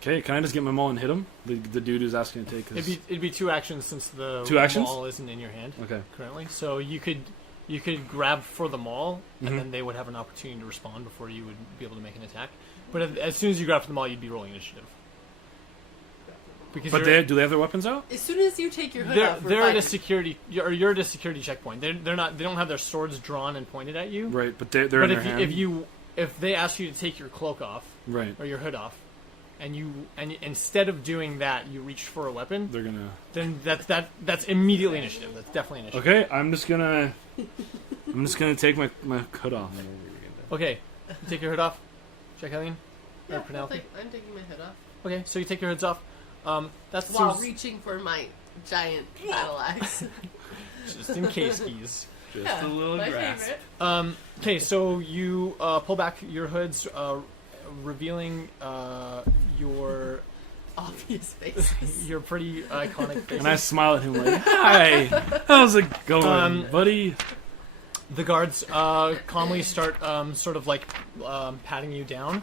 Okay, can I just get my maul and hit him? The dude who's asking to take his. It'd be 2 actions since the Two actions? maul isn't in your hand Okay. currently. So you could grab for the maul, Mhm. and then they would have an opportunity to respond before you would be able to make an attack. But as soon as you grab for the maul, you'd be rolling initiative. Because But do they have their weapons out? As soon as you take your hood they're off, we're they're at a fighting. security you're at a security checkpoint. They don't have their swords drawn and pointed at you. Right, but they're But in if their hand. if they ask you to take your cloak off Right, or your hood off, and instead of doing that you reach for a weapon, they're gonna. then that's immediately initiative. That's definitely initiative. Okay, I'm just gonna take my hood off. Okay, you take your hood off. Check Eileen. Yeah, Or Penelope. I'm taking my hood off. Okay, so you take your hoods off. That's While reaching for my giant battle axe. just in case, keys. Just Yeah, a little my grasp. favorite. Okay, so you pull back your hoods, revealing your Obvious faces. your pretty iconic face. And I smile at him like, "Hi, how's it going, buddy?" The guards calmly start sort of like patting you down.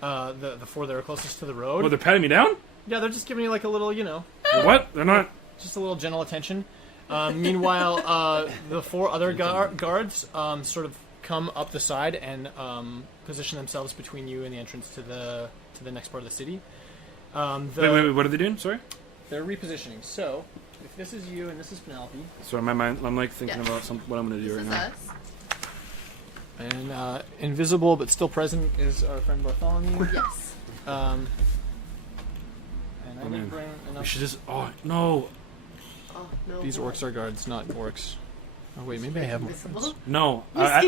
The four that are closest to the road. Oh, they're patting me down? Yeah, they're just giving you like a little, What? They're not. just a little gentle attention. Meanwhile, the four other guards sort of come up the side and position themselves between you and the entrance to the next part of the city. Wait, what are they doing? Sorry? They're repositioning. So, if this is you and this is Penelope, So in my mind, I'm like thinking Yes. about what I'm going to do This right is now. us. and invisible but still present is our friend Bartholomew. Yes. And I Oh, didn't man. bring We enough. should just. Oh, no. Oh no. These orcs are guards, not orcs. Oh wait, maybe I have more. Invisible? No. Whiskey,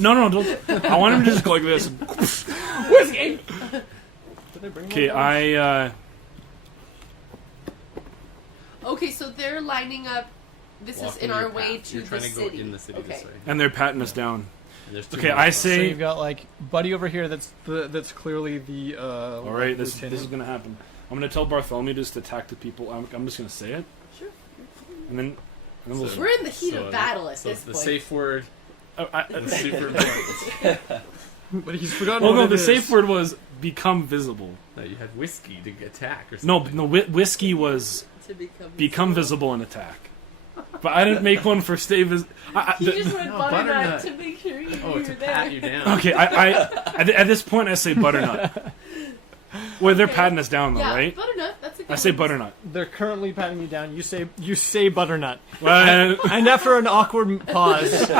No, don't. I want him to just go like this. Whiskey. Did I bring Okay, more guards? Okay, so they're lining up. This is in our way to You're the trying to go city. in the city Okay. this way. And they're patting us down. And there's two Okay, more I spots. So say. you've got like Buddy over here. That's clearly the. All right, this lieutenant. is going to happen. I'm going to tell Bartholomew just to attack the people. I'm just going to say it. Sure. And then we'll. So- We're in the heat So, of battle at So this it's the point. safe word. The super important. But he's forgotten. Well, what no, it the is. safe word was become visible. No, you had whiskey to attack or No, something. no, whiskey was To become visible and attack. But I didn't make one for stay visible. He just went No, butternut butternut. to make sure you Oh, were to there. pat you down. Okay, at this point I say butternut. Well, they're Okay. patting us down though, Yeah, right? butternut. That's a good I say one. butternut. They're currently patting you down. You say butternut. Well, And after an awkward pause,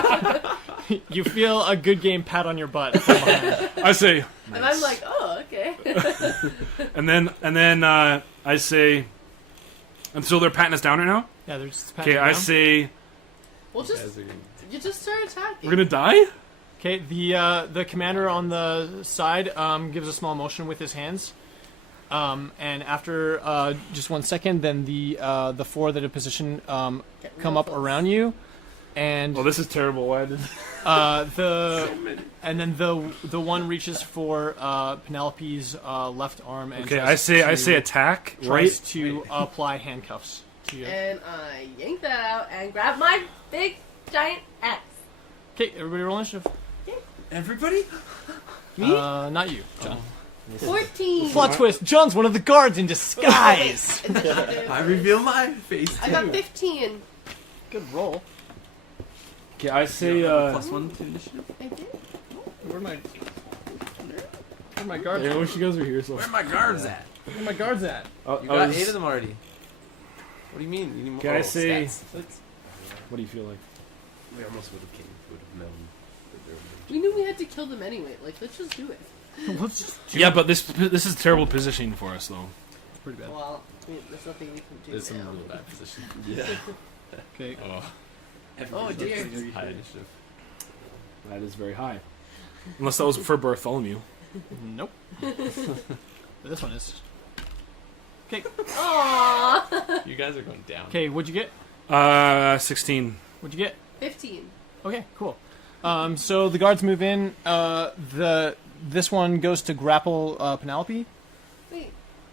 you feel a good game pat on your butt from behind. I say, And I'm like, oh, okay. and then I say, and so they're patting us down right now. Yeah, they're just patting Okay, you I down. say Well, You just guys are gonna- you just start attacking. we're gonna die. Okay, the commander on the side gives a small motion with his hands, and after just 1 second, then the four that are positioned Get come real up close. around you, and Oh, this is terrible. Why did? and then the one reaches for Penelope's left arm and Okay, tries I say to- attack. tries Right. to apply handcuffs to you. And I yank that out and grab my big giant axe. Okay, everybody roll initiative. Everybody? Not you, John. 14. Plot twist: John's one of the guards in disguise. Initiative. I reveal my face I got 15. Good roll. Okay, I say +1 to initiative. I did. Where my guards? Yeah, I wish you guys were here. So Where are my guards at? Where my guards at? You got 8 of them already. What do you mean? You need more? Can I say- stats. What do you feel like? We almost would have known. that there were- We knew we had to kill them anyway. Like, let's just do it. Let's just Yeah, but this is terrible positioning for us though. pretty bad. Well, I mean, there's nothing we can do There's some now. real bad position. Yeah. Okay. Oh, dear. High initiative. That is very high. Unless that was for Bartholomew. Nope. But this one is. Okay. Aww. You guys are going down. Okay. What'd you get? 16. What'd you get? 15. Okay. Cool. So the guards move in. This one goes to grapple Penelope. Wait,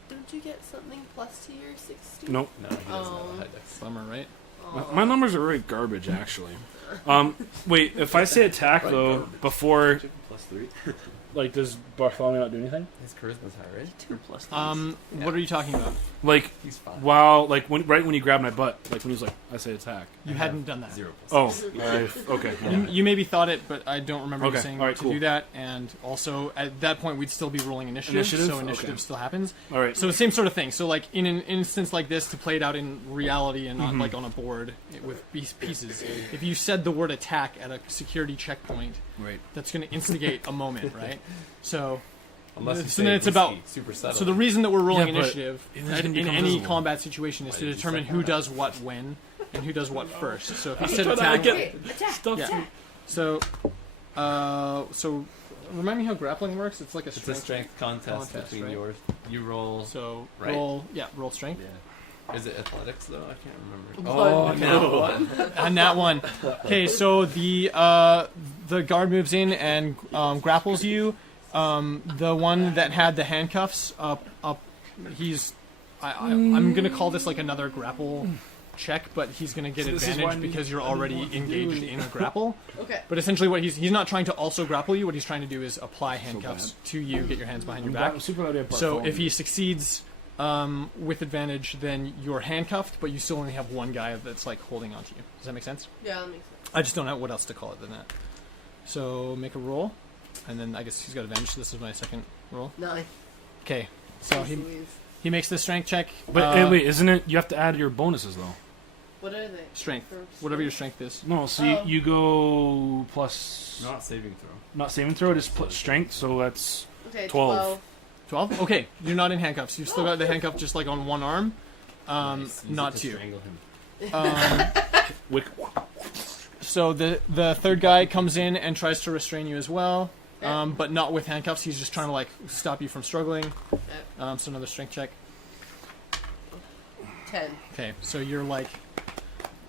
don't you get something plus to your 16? Nope. No, he doesn't have Oh. a high dex. Bummer, right? My numbers are really garbage, actually. Wait, if I say attack though before, +3. like, does Bartholomew not do anything? His charisma's high, right? 2 plus What are you talking about? Like, He's fine. wow, like right when he grabbed my butt, like when he was like, I say attack. You hadn't done that. 0+. Oh, okay. You maybe thought it, but I don't remember you Okay, saying alright, to cool. do that. And also, at that point, we'd still be rolling initiative, Initiative? so initiative Okay. still happens. All right. So same sort of thing. So like in an instance like this, to play it out in reality and not Mhm. like on a board with pieces, if you said the word attack at a security checkpoint, Right. that's going to instigate a moment, right? So Unless you So say then it's whiskey, about- super subtle. So the reason that we're rolling Yeah, but initiative it doesn't in become any visible. combat situation is Why to did you determine say who that? does what when and who does what first. So if you I'm said trying to attack, get- Wait, attack! Stuff. Yeah. so remind me how grappling works. It's like a It's a strength. strength contest between right? yours. You roll. So Right? roll strength. Yeah. Is it athletics though? I can't remember. One. no. On that one. Okay, so the guard moves in and grapples you, The one that had the handcuffs up. He's. I'm gonna call this like another grapple check, but he's gonna get So this is why I advantage need- because you're I need already more to engaged do. in a grapple. Okay. But essentially, what he's not trying to also grapple you. What he's trying to do is apply handcuffs to you, get your hands behind your back. Super glad you have So Bartholomew. if he succeeds with advantage, then you're handcuffed, but you still only have one guy that's like holding onto you. Does that make sense? Yeah, that makes sense. I just don't know what else to call it than that. So make a roll, and then I guess he's got advantage. So this is my second roll. 9. Okay, so he makes the strength check. But hey, wait, isn't it? You have to add your bonuses though. What are they? Strength, For whatever your strength is. No, so Oh. you go plus Not saving throw. not saving throw, just put strength. So that's Okay, 12. 12. Okay, you're not in handcuffs. You've still got the handcuff just like on one arm, Nice. Use not it to two. strangle him. wick. So the third guy comes in and tries to restrain you as well, but not with handcuffs. He's just trying to like stop you from struggling. So another strength check. 10. Okay, so you're like,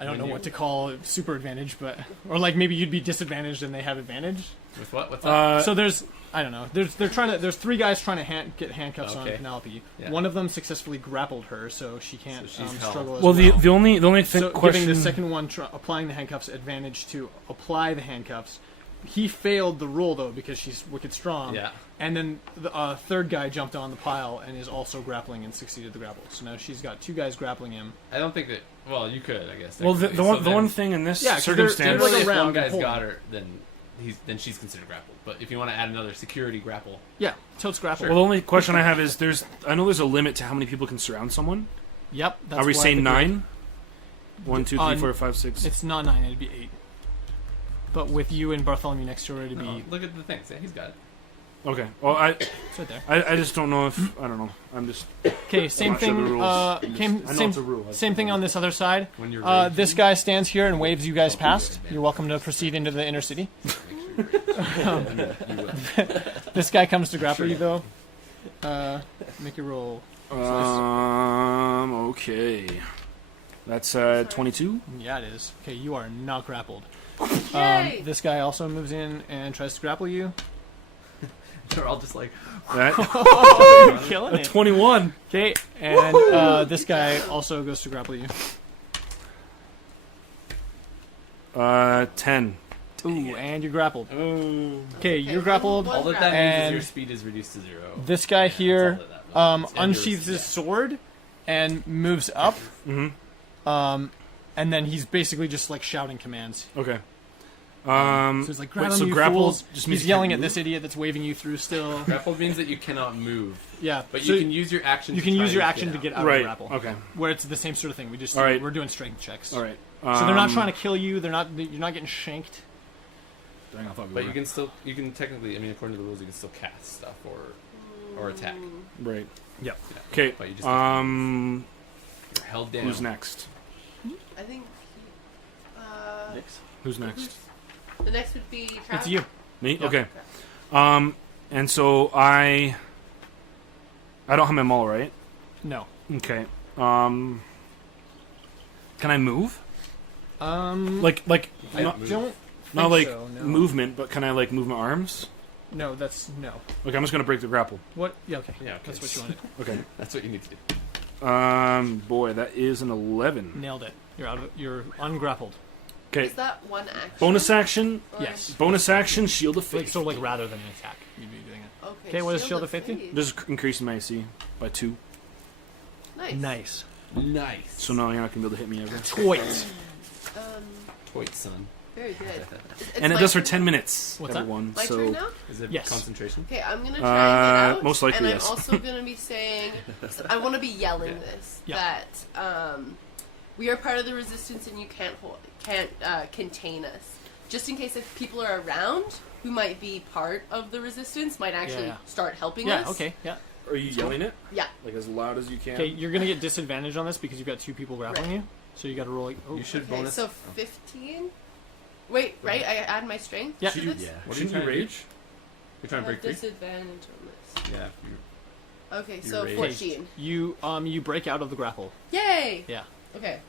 I don't know what to call super advantage, but or like maybe you'd be disadvantaged and they have advantage. With what? What's that? So there's I don't know. There's three guys trying to get handcuffs on Okay. Penelope. Yeah. One of them successfully grappled her, so she can't So she's held. struggle as Well, well. the only So question. giving the second one applying the handcuffs advantage to apply the handcuffs. He failed the roll though because she's wicked strong. Yeah. And then the third guy jumped on the pile and is also grappling and succeeded the grapple. So now she's got two guys grappling him. I don't think that. Well, you could, I guess. well, the technically. one So one then- thing in this Yeah, 'cause they're circumstance. Generally, like if around one guy's and got her, then she's considered grappled. But if you want to add another security grapple, Yeah, totes grapple. Well, the only question I have is I know there's a limit to how many people can surround someone. Yep. That's Are we why saying the 9? 1, 2, 3, On- 4, 5, 6. It's not 9. It'd be 8. But with you and Bartholomew next to her, it'd no, be look at the things. Yeah, he's got it. Okay. Well, it's right there. I just don't know if I don't know. I'm just Okay, same not sure the thing. rules. I'm just- I know it's a rule. Same thing on this other side. When you're This guy stands here and waves you guys past. You're welcome to proceed into the inner city. This guy comes to grapple you though. Make your roll. Okay. That's 22. Yeah, it is. Okay, you are not grappled. Yay! This guy also moves in and tries to grapple you. They're all just like. That You're killing it. 21. Okay, and this guy also goes to grapple you. 10. Ooh, and you're grappled. Oh. Okay, you're grappled. one All that grapple. means is And your speed is reduced to 0. This guy here That's all that means. And unsheathes yours, his sword and moves up. Mm-hmm. And then he's basically just like shouting commands. Okay. So he's like, grab wait, him, so you grapple fools. just means He's you yelling can't at this move? idiot that's waving you through still. Grapple means that you cannot move, Yeah, but so you can use your action. you to can try use your and action to get out of Right. the grapple. Okay. Where it's the same sort of thing. All right. We're doing strength checks. All right. So they're not trying to kill you. You're not getting shanked. Dang, I thought we But were. you can technically, I mean, according to the rules, you can still cast stuff or attack. Right. Yep. Yeah. Okay. But you just you're held down. Who's next? I think. Who's next? The next would be Travok. It's you. Me? Yeah. Okay. And so I don't have my maul, right? No. Okay. Can I move? Like I not, don't. not think like so, no. movement, but can I like move my arms? No, that's no. Okay, I'm just gonna break the grapple. What? Yeah. Okay. Yeah, okay. That's what you wanted. Okay. That's what you need to do. Boy, that is an 11. Nailed it. You're ungrappled. Okay. Is that one action? Bonus action. Or- Yes. Bonus action. Shield of Like faith. so, like rather than an attack, you'd be doing it. Okay. Okay, what does Shield of Faith do? Just increasing my AC by 2. Nice. Nice. Nice. So no, you're not gonna be able to hit me ever. Toys. Toit son. Very good. It's And it my does for turn 10 now? minutes. What's that? everyone. My so turn now? Is it Yes. concentration? Okay, I'm gonna try and get out. most likely, and yes. I'm also gonna be saying, I want to be yelling this Yeah. that we are part of the resistance and you can't contain us. Just in case if people are around who might be part of the resistance, might actually Yeah. start helping Yeah. us. Okay. Yeah. Are you yelling it? Yeah. Like as loud as you can? Okay. You're gonna get disadvantage on this because you've got two people grappling Right. you. So you got to roll. Like, oh. You should Okay, bonus. so 15. Wait, right? I add my strength. Yeah. to Should you- this? yeah. What are Shouldn't you you trying to do? rage? You're trying I to have break free? disadvantage on this. Yeah. Okay, You so rage. 14. You break out of the grapple. Yay! Yeah. Okay,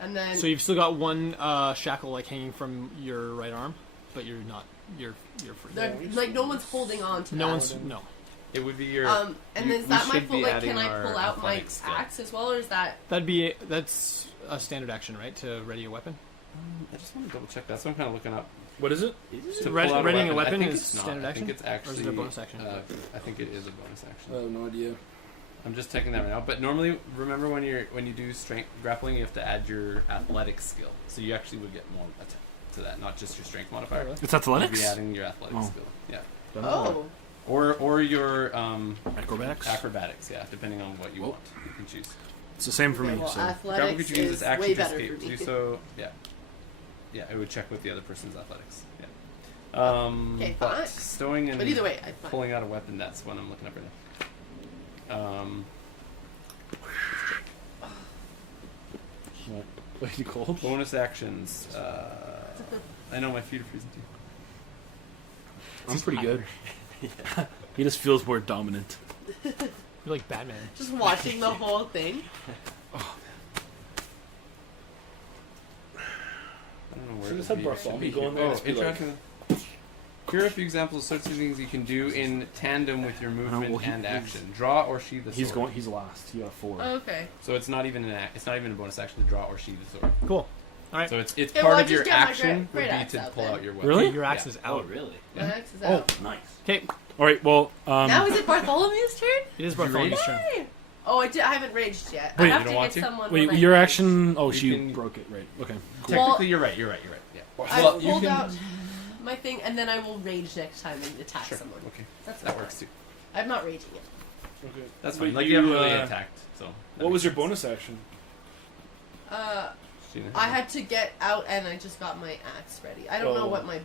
and then So you've still got one shackle like hanging from your right arm, but you're not you're free. They're, like no one's holding on to No that. one's no. It would be your. And you- is we that my should full? be Like, can adding I our pull out my athletics skill. axe as well, or is that? That's a standard action, right? To ready a weapon. I just want to double check. That's what I'm kind of looking up. What is it? To Readying pull out a I weapon think is it's not. standard I action? think it's Or is it actually a bonus action? I think it is a bonus action. I have no idea. I'm just checking that right now. But normally, remember when you do strength grappling, you have to add your athletic skill. So you actually would get more to that, not just your strength modifier. really? It's You'd be athletics. adding your athletic Oh. skill. Yeah. Oh, Or your Acrobatics. acrobatics. Yeah, depending on what you Whoa. want, you can choose. It's the same for okay, me. well, So Grapple athletics could use is this action way to better escape. for me. Do so. Yeah. Yeah, it would check with the other person's athletics. Yeah. Okay, but fine. stowing and But either way, I find. pulling out a weapon, that's what I'm looking up right now. Wait, you cold? Bonus actions. I know my feet are freezing too. I'm pretty good. He just feels more dominant. You're like Batman. Just watching the whole thing. I don't know where Should it just would have be. Bartholomew It should go in be there here. and just be like- interesting. Here are a few examples of sorts of things you can do in tandem with your movement well, and he's- action. Draw or sheathe the sword. He's going. He's last. He got 4. Okay. So it's not even it's not even a bonus action to draw or sheathe the sword. Cool. All right. So it's Okay, part well, of your just get my action great would be axe to out pull then. out your weapon. Really? Your axe Yeah. is out. really? My axe is Oh, out. Nice. Okay. All right. Well. Now is it Bartholomew's turn? It is Did you Bartholomew's rage? turn. Yay! Oh, I haven't raged yet. Wait, I have you don't to want get to? someone. Wait, when I your rage. action. Oh, You she can- broke it. Right. Okay. Technically, Well- you're right. Yeah. I Well, you pulled can- out my thing, and then I will rage next time and attack Sure. someone. Okay. That's That fine. works too. I'm not raging yet. Okay. That's But fine. Like you haven't really uh, attacked. So. that What was makes your sense. bonus action? Sheena, I had to get out, and I just got my axe ready. I don't know Oh. what my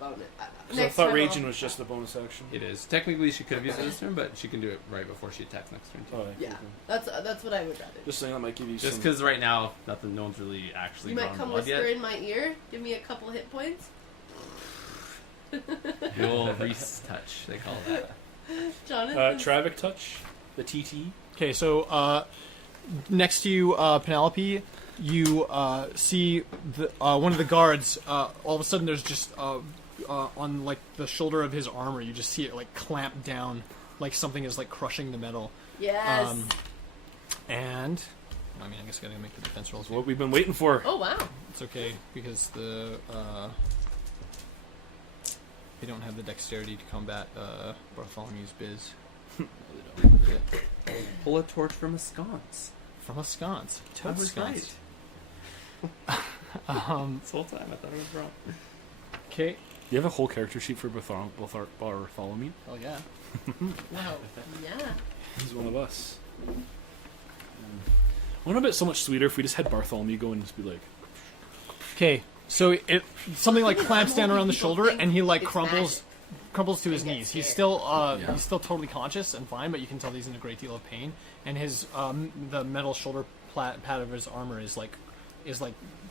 bonus. Because I next thought time raging I'll- was just the bonus action. It is. Technically, she could have used it this turn, but she can do it right before she attacks next turn too. Oh, Yeah, okay. that's what I would rather. Just saying that might give you Just some. because right now, no one's really actually You might drawn come blood whisper yet. in my ear, give me a couple hit points. The old Reese touch, they call that. Jonathan. Travok touch. The TT. Okay, so next to you, Penelope, you see the one of the guards. All of a sudden, there's just on like the shoulder of his armor, you just see it like clamp down, like something is like crushing the metal. Yes. And I mean, I guess I gotta make the defense rolls. What we've been waiting for. Oh wow. It's okay because they don't have the dexterity to combat Bartholomew's biz. Pull a torch from a sconce. From a sconce. That Toad was sconce. right. This whole time I thought it was wrong. Okay. Do you have a whole character sheet for Bartholomew? Oh yeah. Wow. Yeah. He's one of us. Wouldn't it be so much sweeter if we just had Bartholomew go and just be like, Okay. So it something like clamps down around the People shoulder, think and he like it's crumbles to his They get knees. He's scared. still Yeah. he's still totally conscious and fine, but you can tell he's in a great deal of pain. And his the metal shoulder pad of his armor is like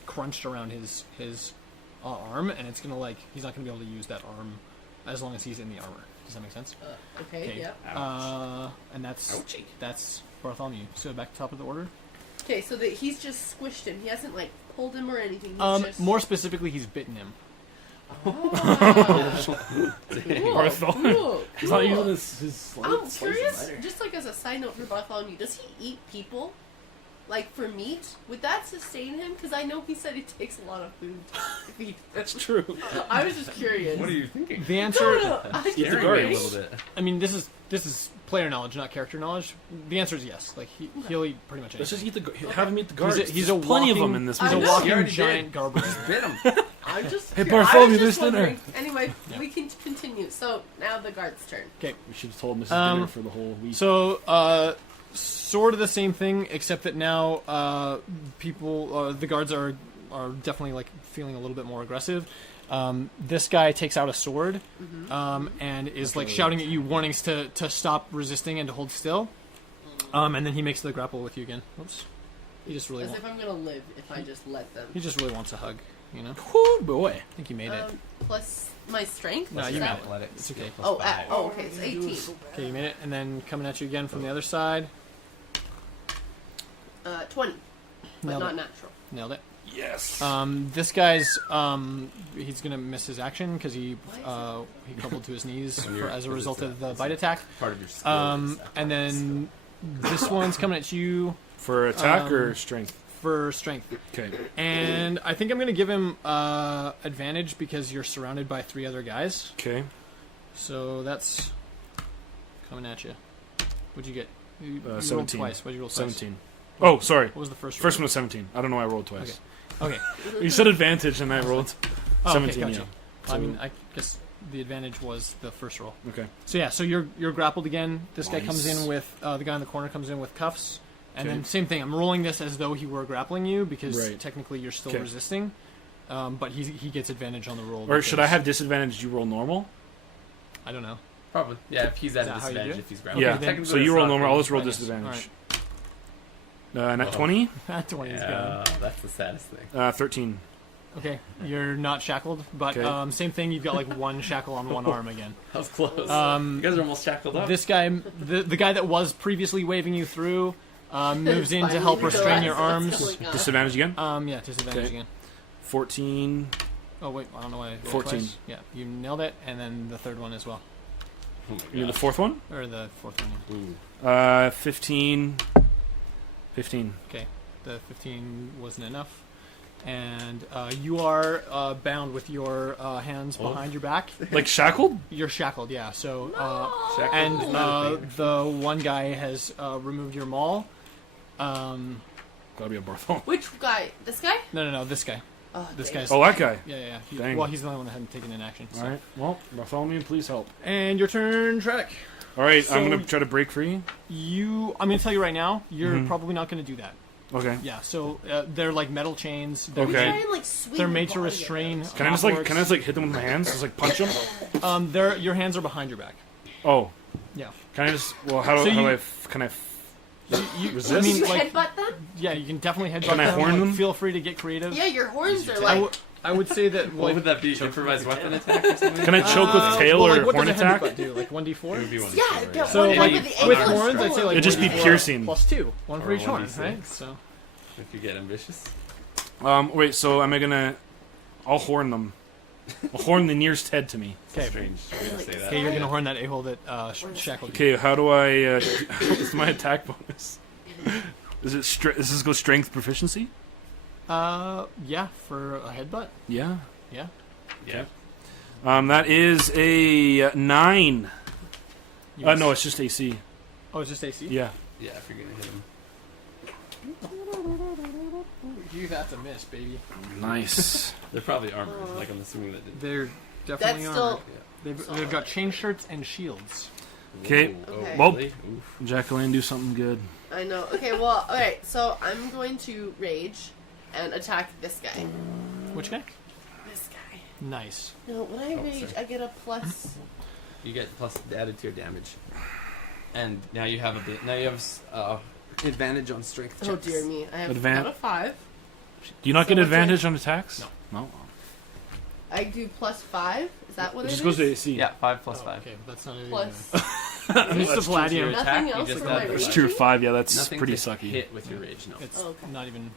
crunched around his arm, and it's gonna like he's not gonna be able to use that arm as long as he's in the armor. Does that make sense? Okay. Okay. Yeah. And that's Ouchie. that's Bartholomew. So back to top of the order. Okay, so that he's just squished him. He hasn't like pulled him or anything. He's just... More specifically, he's bitten him. Oh. Cool. Bartholomew. Cool. he's not Cool. using his I'm curious, just like as a side note for Bartholomew, does he eat people? Like for meat? Would that sustain him? Because I know he said he takes a lot of food to feed. That's true. I was just curious. What are you thinking? The answer. No, I was Eat the just guards. a curious. little bit. I mean, this is player knowledge, not character knowledge. The answer is yes. Like he'll eat pretty much anything. Let's just eat the. Have him eat the guards. He's a There's plenty of walking- them in this I He's a know. movie. walking He already giant garbage. Bit him. I'm just. Hey, I Bartholomew, was there's just dinner. wondering. Anyway, Yeah. we can continue. So now the guard's turn. Okay. We should have told Mrs. Um, Dinner for the whole week. So, sort of the same thing, except that now the guards are definitely like feeling a little bit more aggressive. This guy takes out a sword and is like shouting at you warnings to stop resisting and to hold still. And then he makes the grapple with you again. Oops. He just really As if wants. I'm gonna live if I just let them. He just really wants a hug. You know. oh boy. I think you made it. Plus my strength. No, Is you that- made it. Athletics. It's okay. Plus Oh, five. okay, it's 18. Okay, you made it, and then coming at you again from the other side. 20, but Nailed not it. natural. Nailed it. Yes. This guy's he's gonna miss his action because he crumpled to his knees as a result of the bite attack. Part of your skill. And then this one's coming at you For attack or strength? for strength. Okay. And I think I'm gonna give him advantage because you're surrounded by 3 other guys. Okay. So that's coming at you. What'd you get? You rolled 17. twice. What'd you roll twice? 17. Oh, sorry. What was the first? First one was 17. I don't know why I rolled twice. Okay. You said advantage and I rolled Oh, 17, okay, gotcha. yeah. I mean, I guess the advantage was the first roll. Okay. So yeah, so you're grappled again. This guy comes Nice. in with the guy in the corner comes in with cuffs, and Okay. then same thing. I'm rolling this as though he were grappling you because Right. technically you're still Okay. resisting, but he gets advantage on the roll. Or should I because- have disadvantage? You roll normal? I don't know. Probably. Yeah, if he's at Is a that how you do disadvantage it? if he's grappling. Yeah. then- Technically So you it's roll not normal. I'll just roll bonus. disadvantage. Alright. Nat 20? That 20 is Yeah, good. that's the saddest thing. 13. Okay, you're not shackled, but Okay. same thing. You've got like one shackle on one arm again. That was close. You guys are almost shackled up. This guy, the guy that was previously waving you through, moves in to Finally help restrain your realized arms. what's going on. Disadvantage again? Yeah, disadvantage Okay. again. 14. Oh wait, I don't know why. I rolled 14. twice. Yeah, you nailed it, and then the third one as well, Oh my You mean the God. fourth one? or the fourth one. Ooh. 15. 15. Okay, the 15 wasn't enough, and you are bound with your hands Oh. behind your back. Like shackled? You're shackled, yeah. So, Shackled and is not a thing. the one guy has removed your maul. Gotta be a Barthol. Which guy? This guy? No, this guy. Oh, This dang. guy's. Oh, that guy. Yeah. Dang. Well, he's the only one that hadn't taken an action. So. Alright. Well, Bartholomew, please help. And your turn, Travok. Alright, So- I'm gonna try to break free. I'm going to tell you right now, you're Mhm. probably not going to do that. Okay. Yeah, so they're like metal chains. They're, Okay. Try and, like, swing they're your made to body restrain. around. Can I just like hit them with my hands? Just like punch them? Your hands are behind your back. Oh. Yeah. Can I just? Well, how So do you- I? Can I? You, Resist? I mean, You like, headbutt them? yeah, you can definitely headbutt Can I them. horn like, them? Feel free to get creative. Yeah, your horns are I like. would say that. What Like, would that be? Improvised weapon attack or something? Can I choke with tail well, or like, what horn does a attack? headbutt do? Like 1d4. It would be one. Yeah, get So, one like, with the with ankle horns, I'd say like It'd just be 1d4 piercing. plus 2, one for Or each horn, 1d6. right? So If you get ambitious. Wait. So am I gonna? I'll horn them. I'll horn the nearest head to me. okay, Strange way to say that. okay, you're gonna horn that a-hole that shackled you. Okay. How do I? What's my attack bonus? Is it? Does this go strength proficiency? Yeah, for a headbutt. Yeah. Yeah. Yeah. That is a 9. You No, it's just AC. Oh, it's just AC. Yeah. Yeah, if you're gonna hit him. You have to miss, baby. Nice. They're probably armored. Like I'm assuming that did. They're That's definitely still. armored. They've got chain shirts and shields. Okay. Ooh, Okay. Oh, Well- really? Oof. Jacqueline, do something good. I know. Okay, well, alright, so I'm going to rage and attack this guy. Which guy? This guy. Nice. No, when I Oh, rage, sorry. I get a plus. You get plus added to your damage, and now you have advantage on strength checks. Oh dear me. I have Advan- out of 5. Do you not So get what's advantage on attacks? No. No. I do plus 5. Is that what It it just is? goes to AC. Yeah, 5 plus Oh, 5. okay, that's not it. Plus. I'm just a That's palladium. true. Nothing Attack, you else just with add my the rage? It's true. 5. Yeah, that's Nothing pretty to sucky. hit with your rage. No. It's Oh, okay. not even.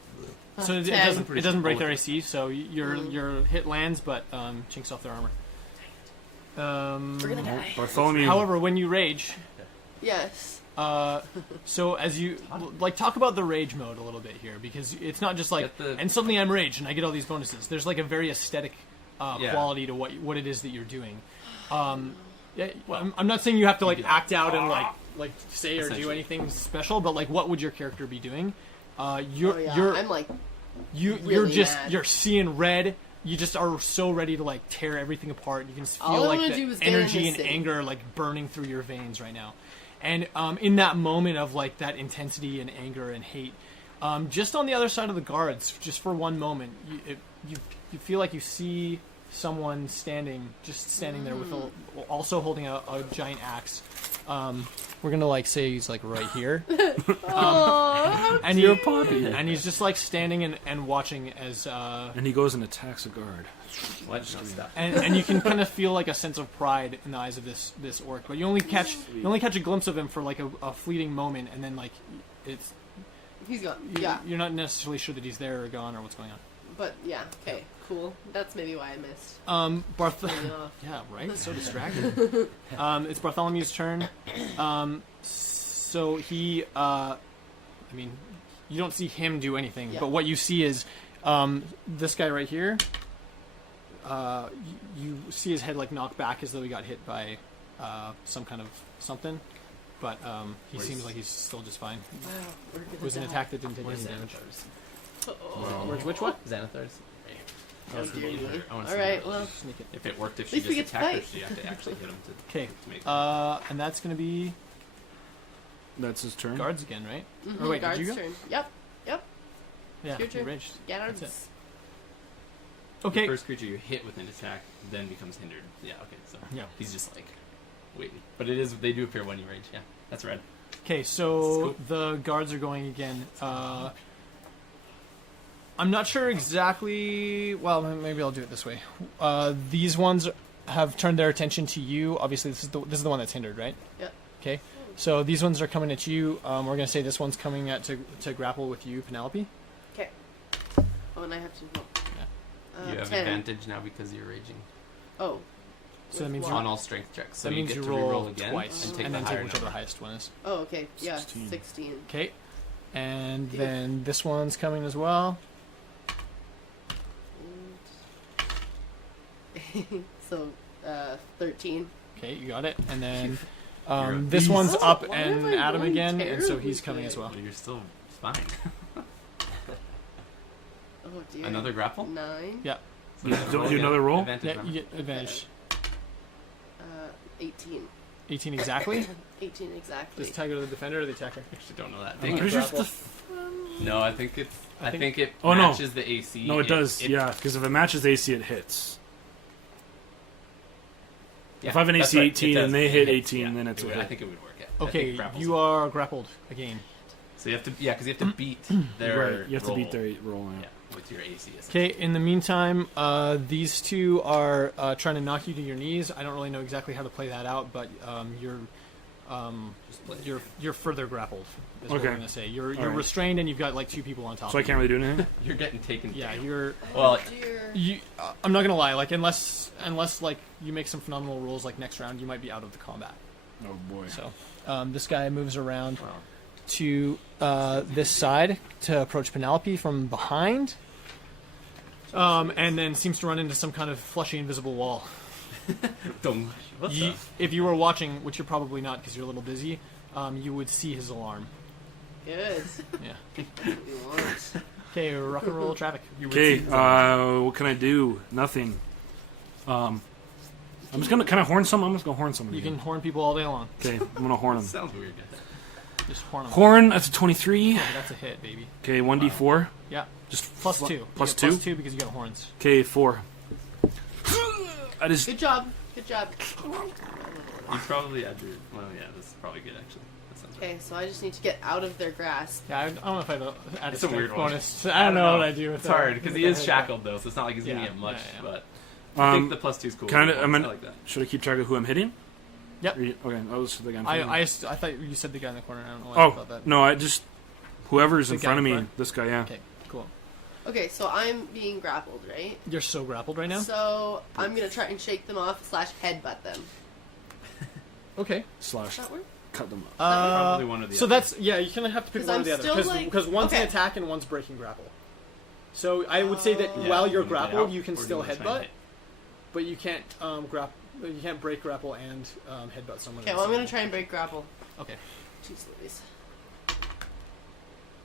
Uh, So it 10. doesn't break their Oh. AC. So your hit lands, but chinks off their armor. We're gonna die. Bartholomew. However, when you rage, Yes. so as you like talk about the rage mode a little bit here, because it's not just like Get the- and suddenly I'm rage and I get all these bonuses. There's like a very aesthetic Yeah. quality to what it is that you're doing. Yeah, I'm not saying you have to like act out and like say or do Essentially. anything special, but like what would your character be doing? You're Oh yeah. you're I'm like. you're really just mad. you're seeing red. You just are so ready to like tear everything apart. You can All feel I like wanna the do is get in energy this and city. anger like burning through your veins right now. And in that moment of like that intensity and anger and hate, just on the other side of the guards, just for one moment, you feel like you see someone standing there with also holding a giant axe. We're gonna like say he's like right here, Oh, and and he's just like standing and watching as And he goes and attacks a guard. What? No, stop. and you can kind of feel like a sense of pride in the eyes of this orc, but you only catch a glimpse of him for like a fleeting moment, and then like it's he's gone. Yeah. you're not necessarily sure that he's there or gone or what's going on. But yeah, okay, cool. That's maybe why I missed. Bartholomew. Turning off. Yeah, right. So distracted. It's Bartholomew's turn. So he, I mean, you don't see him do anything, Yeah. but what you see is this guy right here. You see his head like knocked back as though he got hit by some kind of something, but he Where's- seems like he's still just fine. Wow, we're good It was at an that. attack that didn't take Where's any damage. Xanathar's? Oh, Where's which one? Xanathar's? oh dear me. I wanna see Alright, that. well, Sneak it. If it worked, if At she least we just get to attacked her, fight. she have to actually hit him Okay. to make And that's gonna be That's his turn. guards again, right? mhm, Or wait, did guard's you go? turn. Yep, Yeah, your turn. you raged. guards. That's The Okay. first creature you hit with an attack then becomes hindered. Yeah, okay, so Yeah. he's just like waiting. But they do appear when you rage, yeah. That's red. Okay, so the guards are going again. I'm not sure exactly. Well, maybe I'll do it this way. These ones have turned their attention to you. Obviously, this is the one that's hindered, right? Yep. Okay, so these ones are coming at you. We're gonna say this one's coming at to grapple with you, Penelope. Okay. Oh, and I have to. Oh. You have 10. advantage now because you're raging. Oh. So that With means what? you're On all strength checks. So that means get you to roll reroll again twice and take and the then higher take whichever the number. highest one is. Oh, okay. Yeah, 16. 16. Okay, and Ew. then this one's coming as well. So, 13. Okay, you got it. And then You're a this beast. one's Oh, up why and am I Adam rolling again, and so terribly he's coming as today? well. But you're still fine. Oh dear. Another grapple? 9. Yeah. So You then do roll you again. another roll? Advantage, Yeah, remember? you get advantage. 18. 18 exactly. 18 exactly. Does Tiger the defender or the attacker? I actually don't know that. think Pretty sure it's grapple. No, I think it's. I think it Oh, no. matches the AC. No, it does. Yeah, because if it matches AC, it hits. Yeah, If I have an that's AC right, it 18 does. and they It hit hits, 18, yeah. then it's It a would- I hit. think it would work. Yeah. I Okay, think grapple's you a- are grappled again. So you have to, because you have to beat their. Right, you have to beat roll. their roll. Yeah, with your AC. essentially. Okay, in the meantime, these two are trying to knock you to your knees. I don't really know exactly how to play that out, but Just play it. you're further grappled. Is what Okay. we're gonna say. You're All right. restrained and you've got like two people on top. So I of can't really do anything? You're getting taken. you. Yeah, down. you're. Well, Dear. You, I'm not gonna lie. Like unless like you make some phenomenal rolls, like next round, you might be out of the combat. Oh, boy. So this guy moves around well, to this side to approach Penelope from behind, and then seems to run into some kind of fleshy invisible wall. don't. What the? If you were watching, which you're probably not because you're a little busy, you would see his alarm. Good. Yeah. We want. Okay, rock and roll traffic. Okay, what can I do? Nothing. I'm just gonna. Can I horn some? I'm just gonna horn someone. You again. can horn people all day long. Okay, I'm gonna horn them. Sounds weird. Just horn them. Horn. That's a 23. Okay, that's a hit, baby. Okay, 1d4. Yeah. Just Plus fl- 2. Plus You get 2. Plus 2 because you got horns. Okay, 4. I just. Good job. Good job. You probably add your. Well, yeah, this is probably good actually. That sounds right. Okay, so I just need to get out of their grasp. Yeah, I don't know if I add It's a a weird strength one. bonus. I don't know what I do with It's that. hard because he is shackled though, so it's not like he's gonna Yeah, get much. yeah. But I think Um, the plus 2 is cool. kinda- I I mean- like that. should I keep track of who I'm hitting? Yep. Or you- Okay, that was the guy. in I front of me. thought you said the guy in the corner. I don't know why I thought Oh that. no, I just whoever's The in guy front of in me. front? This guy, yeah. Okay, cool. Okay, so I'm being grappled, right? You're so grappled right now? So I'm gonna try and shake them off / headbutt them. Okay. Slash Does that work? cut them up. Probably one or the So other. that's, yeah, you kind of have to pick 'Cause one or I'm the other. still, like- Because one's an okay. attack and one's breaking grapple. So I would say that Oh. while Yeah, you're you wanna get grappled, out, you can or do still wanna try and headbutt, hit? but you can't you can't break grapple and headbutt someone. Okay, at well the I'm gonna same try and break grapple. Okay. Jeez Louise.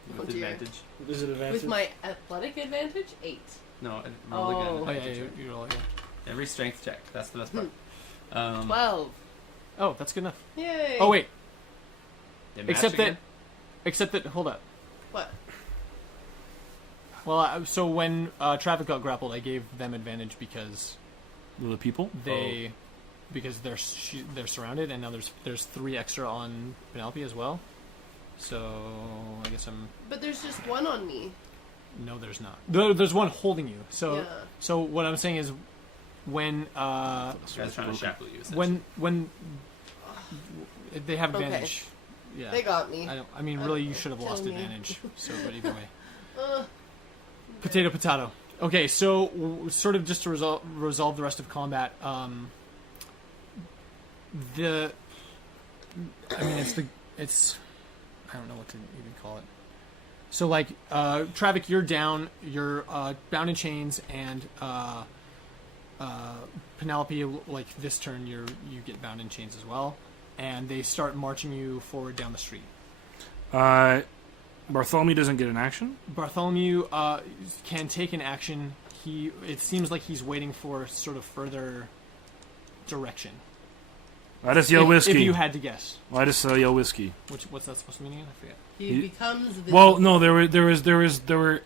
With Oh, dear. advantage. Is it advantage? With my athletic advantage, 8. No, roll again. Oh. Oh yeah, advantage, you roll again. right? Every strength check. That's the best part. 12. Oh, that's good enough. Yay. Oh wait, it except match that hold up. What? Well, so when Travok got grappled, I gave them advantage because The people. they because they're surrounded, and now there's 3 extra on Penelope as well. So I guess I'm But there's just one on me. no, there's not. There's one holding you. So Yeah. so what I'm saying is when Guy's trying to shackle you. essentially. when they have Okay. advantage. Yeah. They got me. I mean, really, you should have Kill lost me. advantage. So, but either way, Uh, potato. Okay, so sort of just to resolve the rest of combat, I mean, it's I don't know what to even call it. So like, Travok, you're down, you're bound in chains, and Penelope, like this turn, you get bound in chains as well, and they start marching you forward down the street. Bartholomew doesn't get an action? Bartholomew can take an action. It seems like he's waiting for sort of further direction. I just yell whiskey. If you had to guess. Well, I just yell whiskey. What's that supposed to mean again? I forget. He becomes visible. Well, no, there were.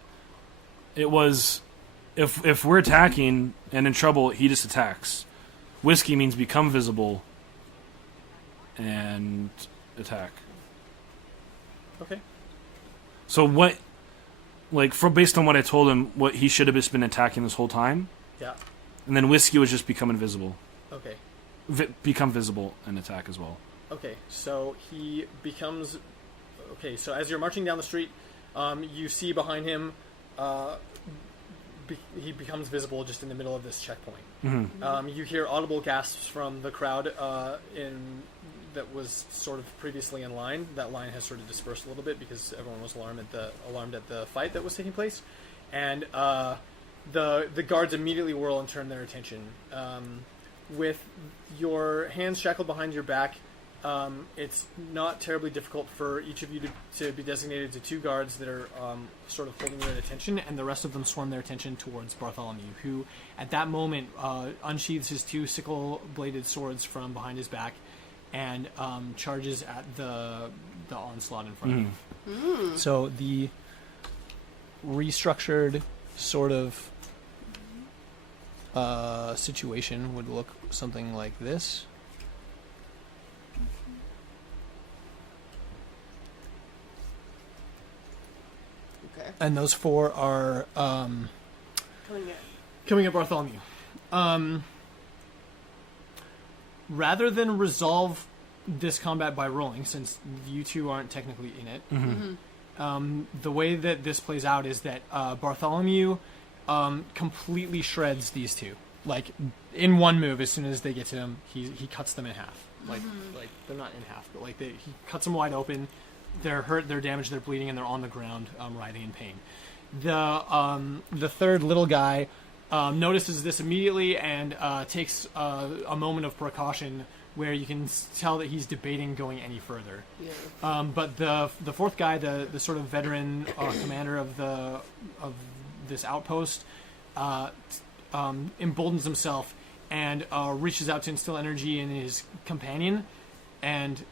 It was, if we're attacking and in trouble, he just attacks. Whiskey means become visible. And attack. Okay. So what, like, based on what I told him, what he should have just been attacking this whole time, Yeah. and then whiskey was just become invisible, Okay. become visible and attack as well. Okay. So he becomes. Okay. So as you're marching down the street, you see behind him, he becomes visible just in the middle of this checkpoint. Mm-hmm. You hear audible gasps from the crowd that was sort of previously in line. That line has sort of dispersed a little bit because everyone was alarmed at the fight that was taking place, and the guards immediately whirl and turn their attention. With your hands shackled behind your back, it's not terribly difficult for each of you to be designated to two guards that are sort of holding your attention, and the rest of them swarm their attention towards Bartholomew, who at that moment unsheathes his two sickle-bladed swords from behind his back and charges at the onslaught in front of him. So the restructured sort of situation would look something like this. Okay. And those four are coming at Bartholomew. Rather than resolve this combat by rolling, since you two aren't technically in it, the way that this plays out is that Bartholomew completely shreds these two. Like, in one move, as soon as they get to him, he cuts them in half. Like they're not in half, but like he cuts them wide open. They're hurt, they're damaged, they're bleeding, and they're on the ground, writhing in pain. The third little guy notices this immediately and takes a moment of precaution where you can tell that he's debating going any further. Yeah. But the fourth guy, the sort of veteran commander of this outpost, emboldens himself and reaches out to instill energy in his companion, and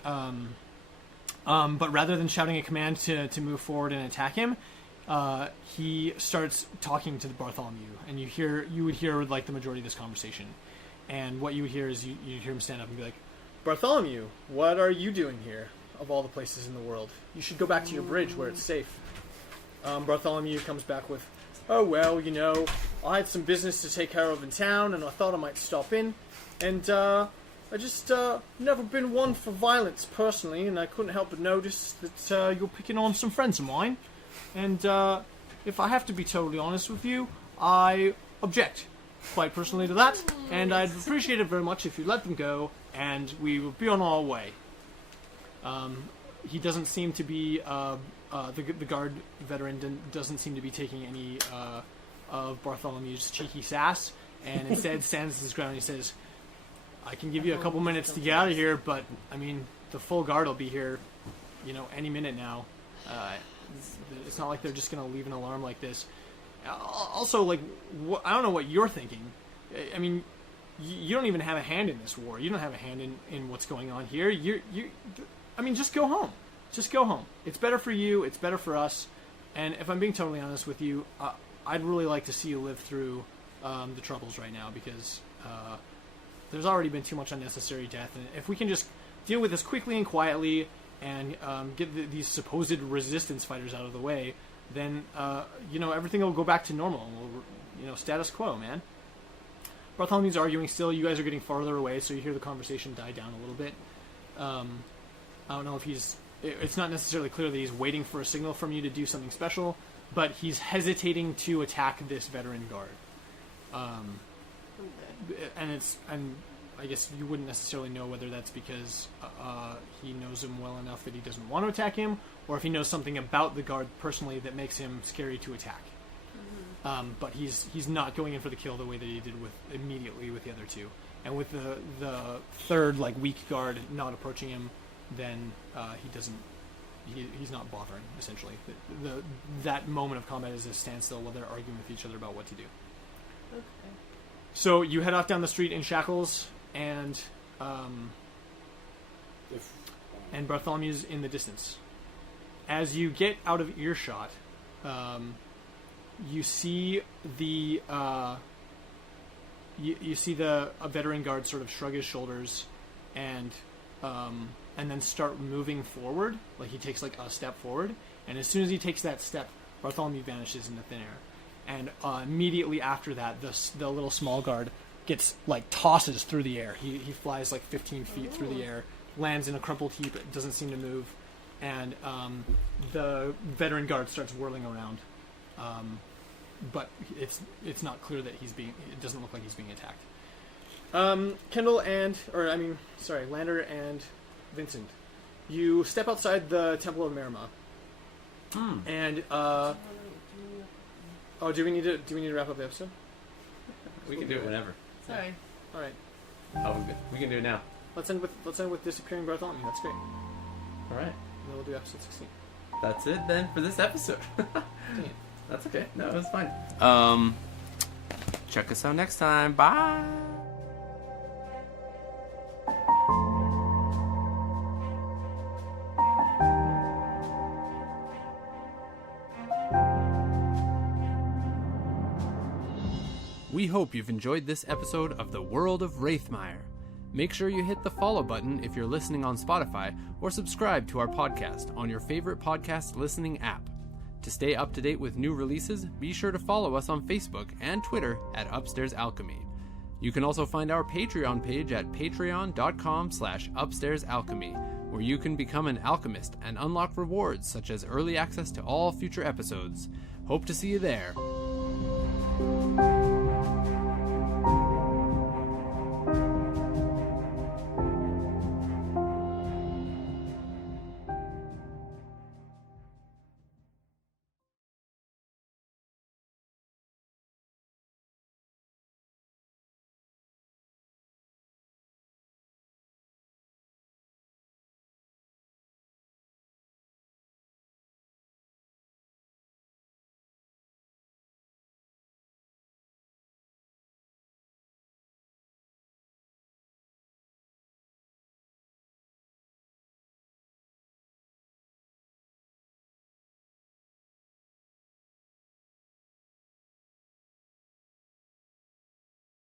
but rather than shouting a command to move forward and attack him, he starts talking to the Bartholomew, and you would hear like the majority of this conversation. And what you would hear is you hear him stand up and be like, "Bartholomew, what are you doing here? Of all the places in the world, you should go back to your bridge where it's safe." Bartholomew comes back with, "Oh well, you know, I had some business to take care of in town, and I thought I might stop in, and I just never been one for violence personally, and I couldn't help but notice that you're picking on some friends of mine, and if I have to be totally honest with you, I object quite personally to that, and I'd appreciate it very much if you let them go, and we will be on our way." He doesn't seem to be the guard veteran doesn't seem to be taking any of Bartholomew's cheeky sass, and instead stands his ground and he says, "I can give you a couple minutes to get out of here, but I mean, the full guard will be here, you know, any minute now. It's not like they're just going to leave an alarm like this. Also, like, I don't know what you're thinking. I mean, you don't even have a hand in this war. You don't have a hand in what's going on here. I mean, just go home. Just go home. It's better for you. It's better for us. And if I'm being totally honest with you, I'd really like to see you live through the troubles right now, because there's already been too much unnecessary death. And if we can just deal with this quickly and quietly and get these supposed resistance fighters out of the way, then you know, everything will go back to normal. And we'll, you know, status quo, man." Bartholomew's arguing still. You guys are getting farther away, so you hear the conversation die down a little bit. I don't know if it's not necessarily clear that he's waiting for a signal from you to do something special, but he's hesitating to attack this veteran guard. And I guess you wouldn't necessarily know whether that's because he knows him well enough that he doesn't want to attack him, or if he knows something about the guard personally that makes him scary to attack. But he's not going in for the kill the way that he did immediately with the other two. And with the third weak guard not approaching him, then he's not bothering, essentially. That moment of combat is a standstill while they're arguing with each other about what to do. Okay. So you head off down the street in shackles, and Bartholomew's in the distance. As you get out of earshot, you see a veteran guard sort of shrug his shoulders and then start moving forward. Like he takes a step forward, and as soon as he takes that step, Bartholomew vanishes into thin air. And immediately after that, the little small guard gets tosses through the air. He flies 15 feet through the air, lands in a crumpled heap, doesn't seem to move, and the veteran guard starts whirling around. But it's not clear that it doesn't look like he's being attacked. Lander and Vincent, you step outside the Temple of Merima, and do we need to wrap up the episode? We can do it whenever. Sorry. All right. Oh, we can do it now. Let's end with disappearing Bartholomew. That's great. All right. And then we'll do episode 16. That's it then for this episode. Dang it. That's okay. No, it was fine. Check us out next time. Bye. We hope you've enjoyed this episode of the World of Raethmire. Make sure you hit the follow button if you're listening on Spotify, or subscribe to our podcast on your favorite podcast listening app. To stay up to date with new releases, be sure to follow us on Facebook and Twitter at Upstairs Alchemy. You can also find our Patreon page at patreon.com/upstairsalchemy, where you can become an alchemist and unlock rewards such as early access to all future episodes. Hope to see you there.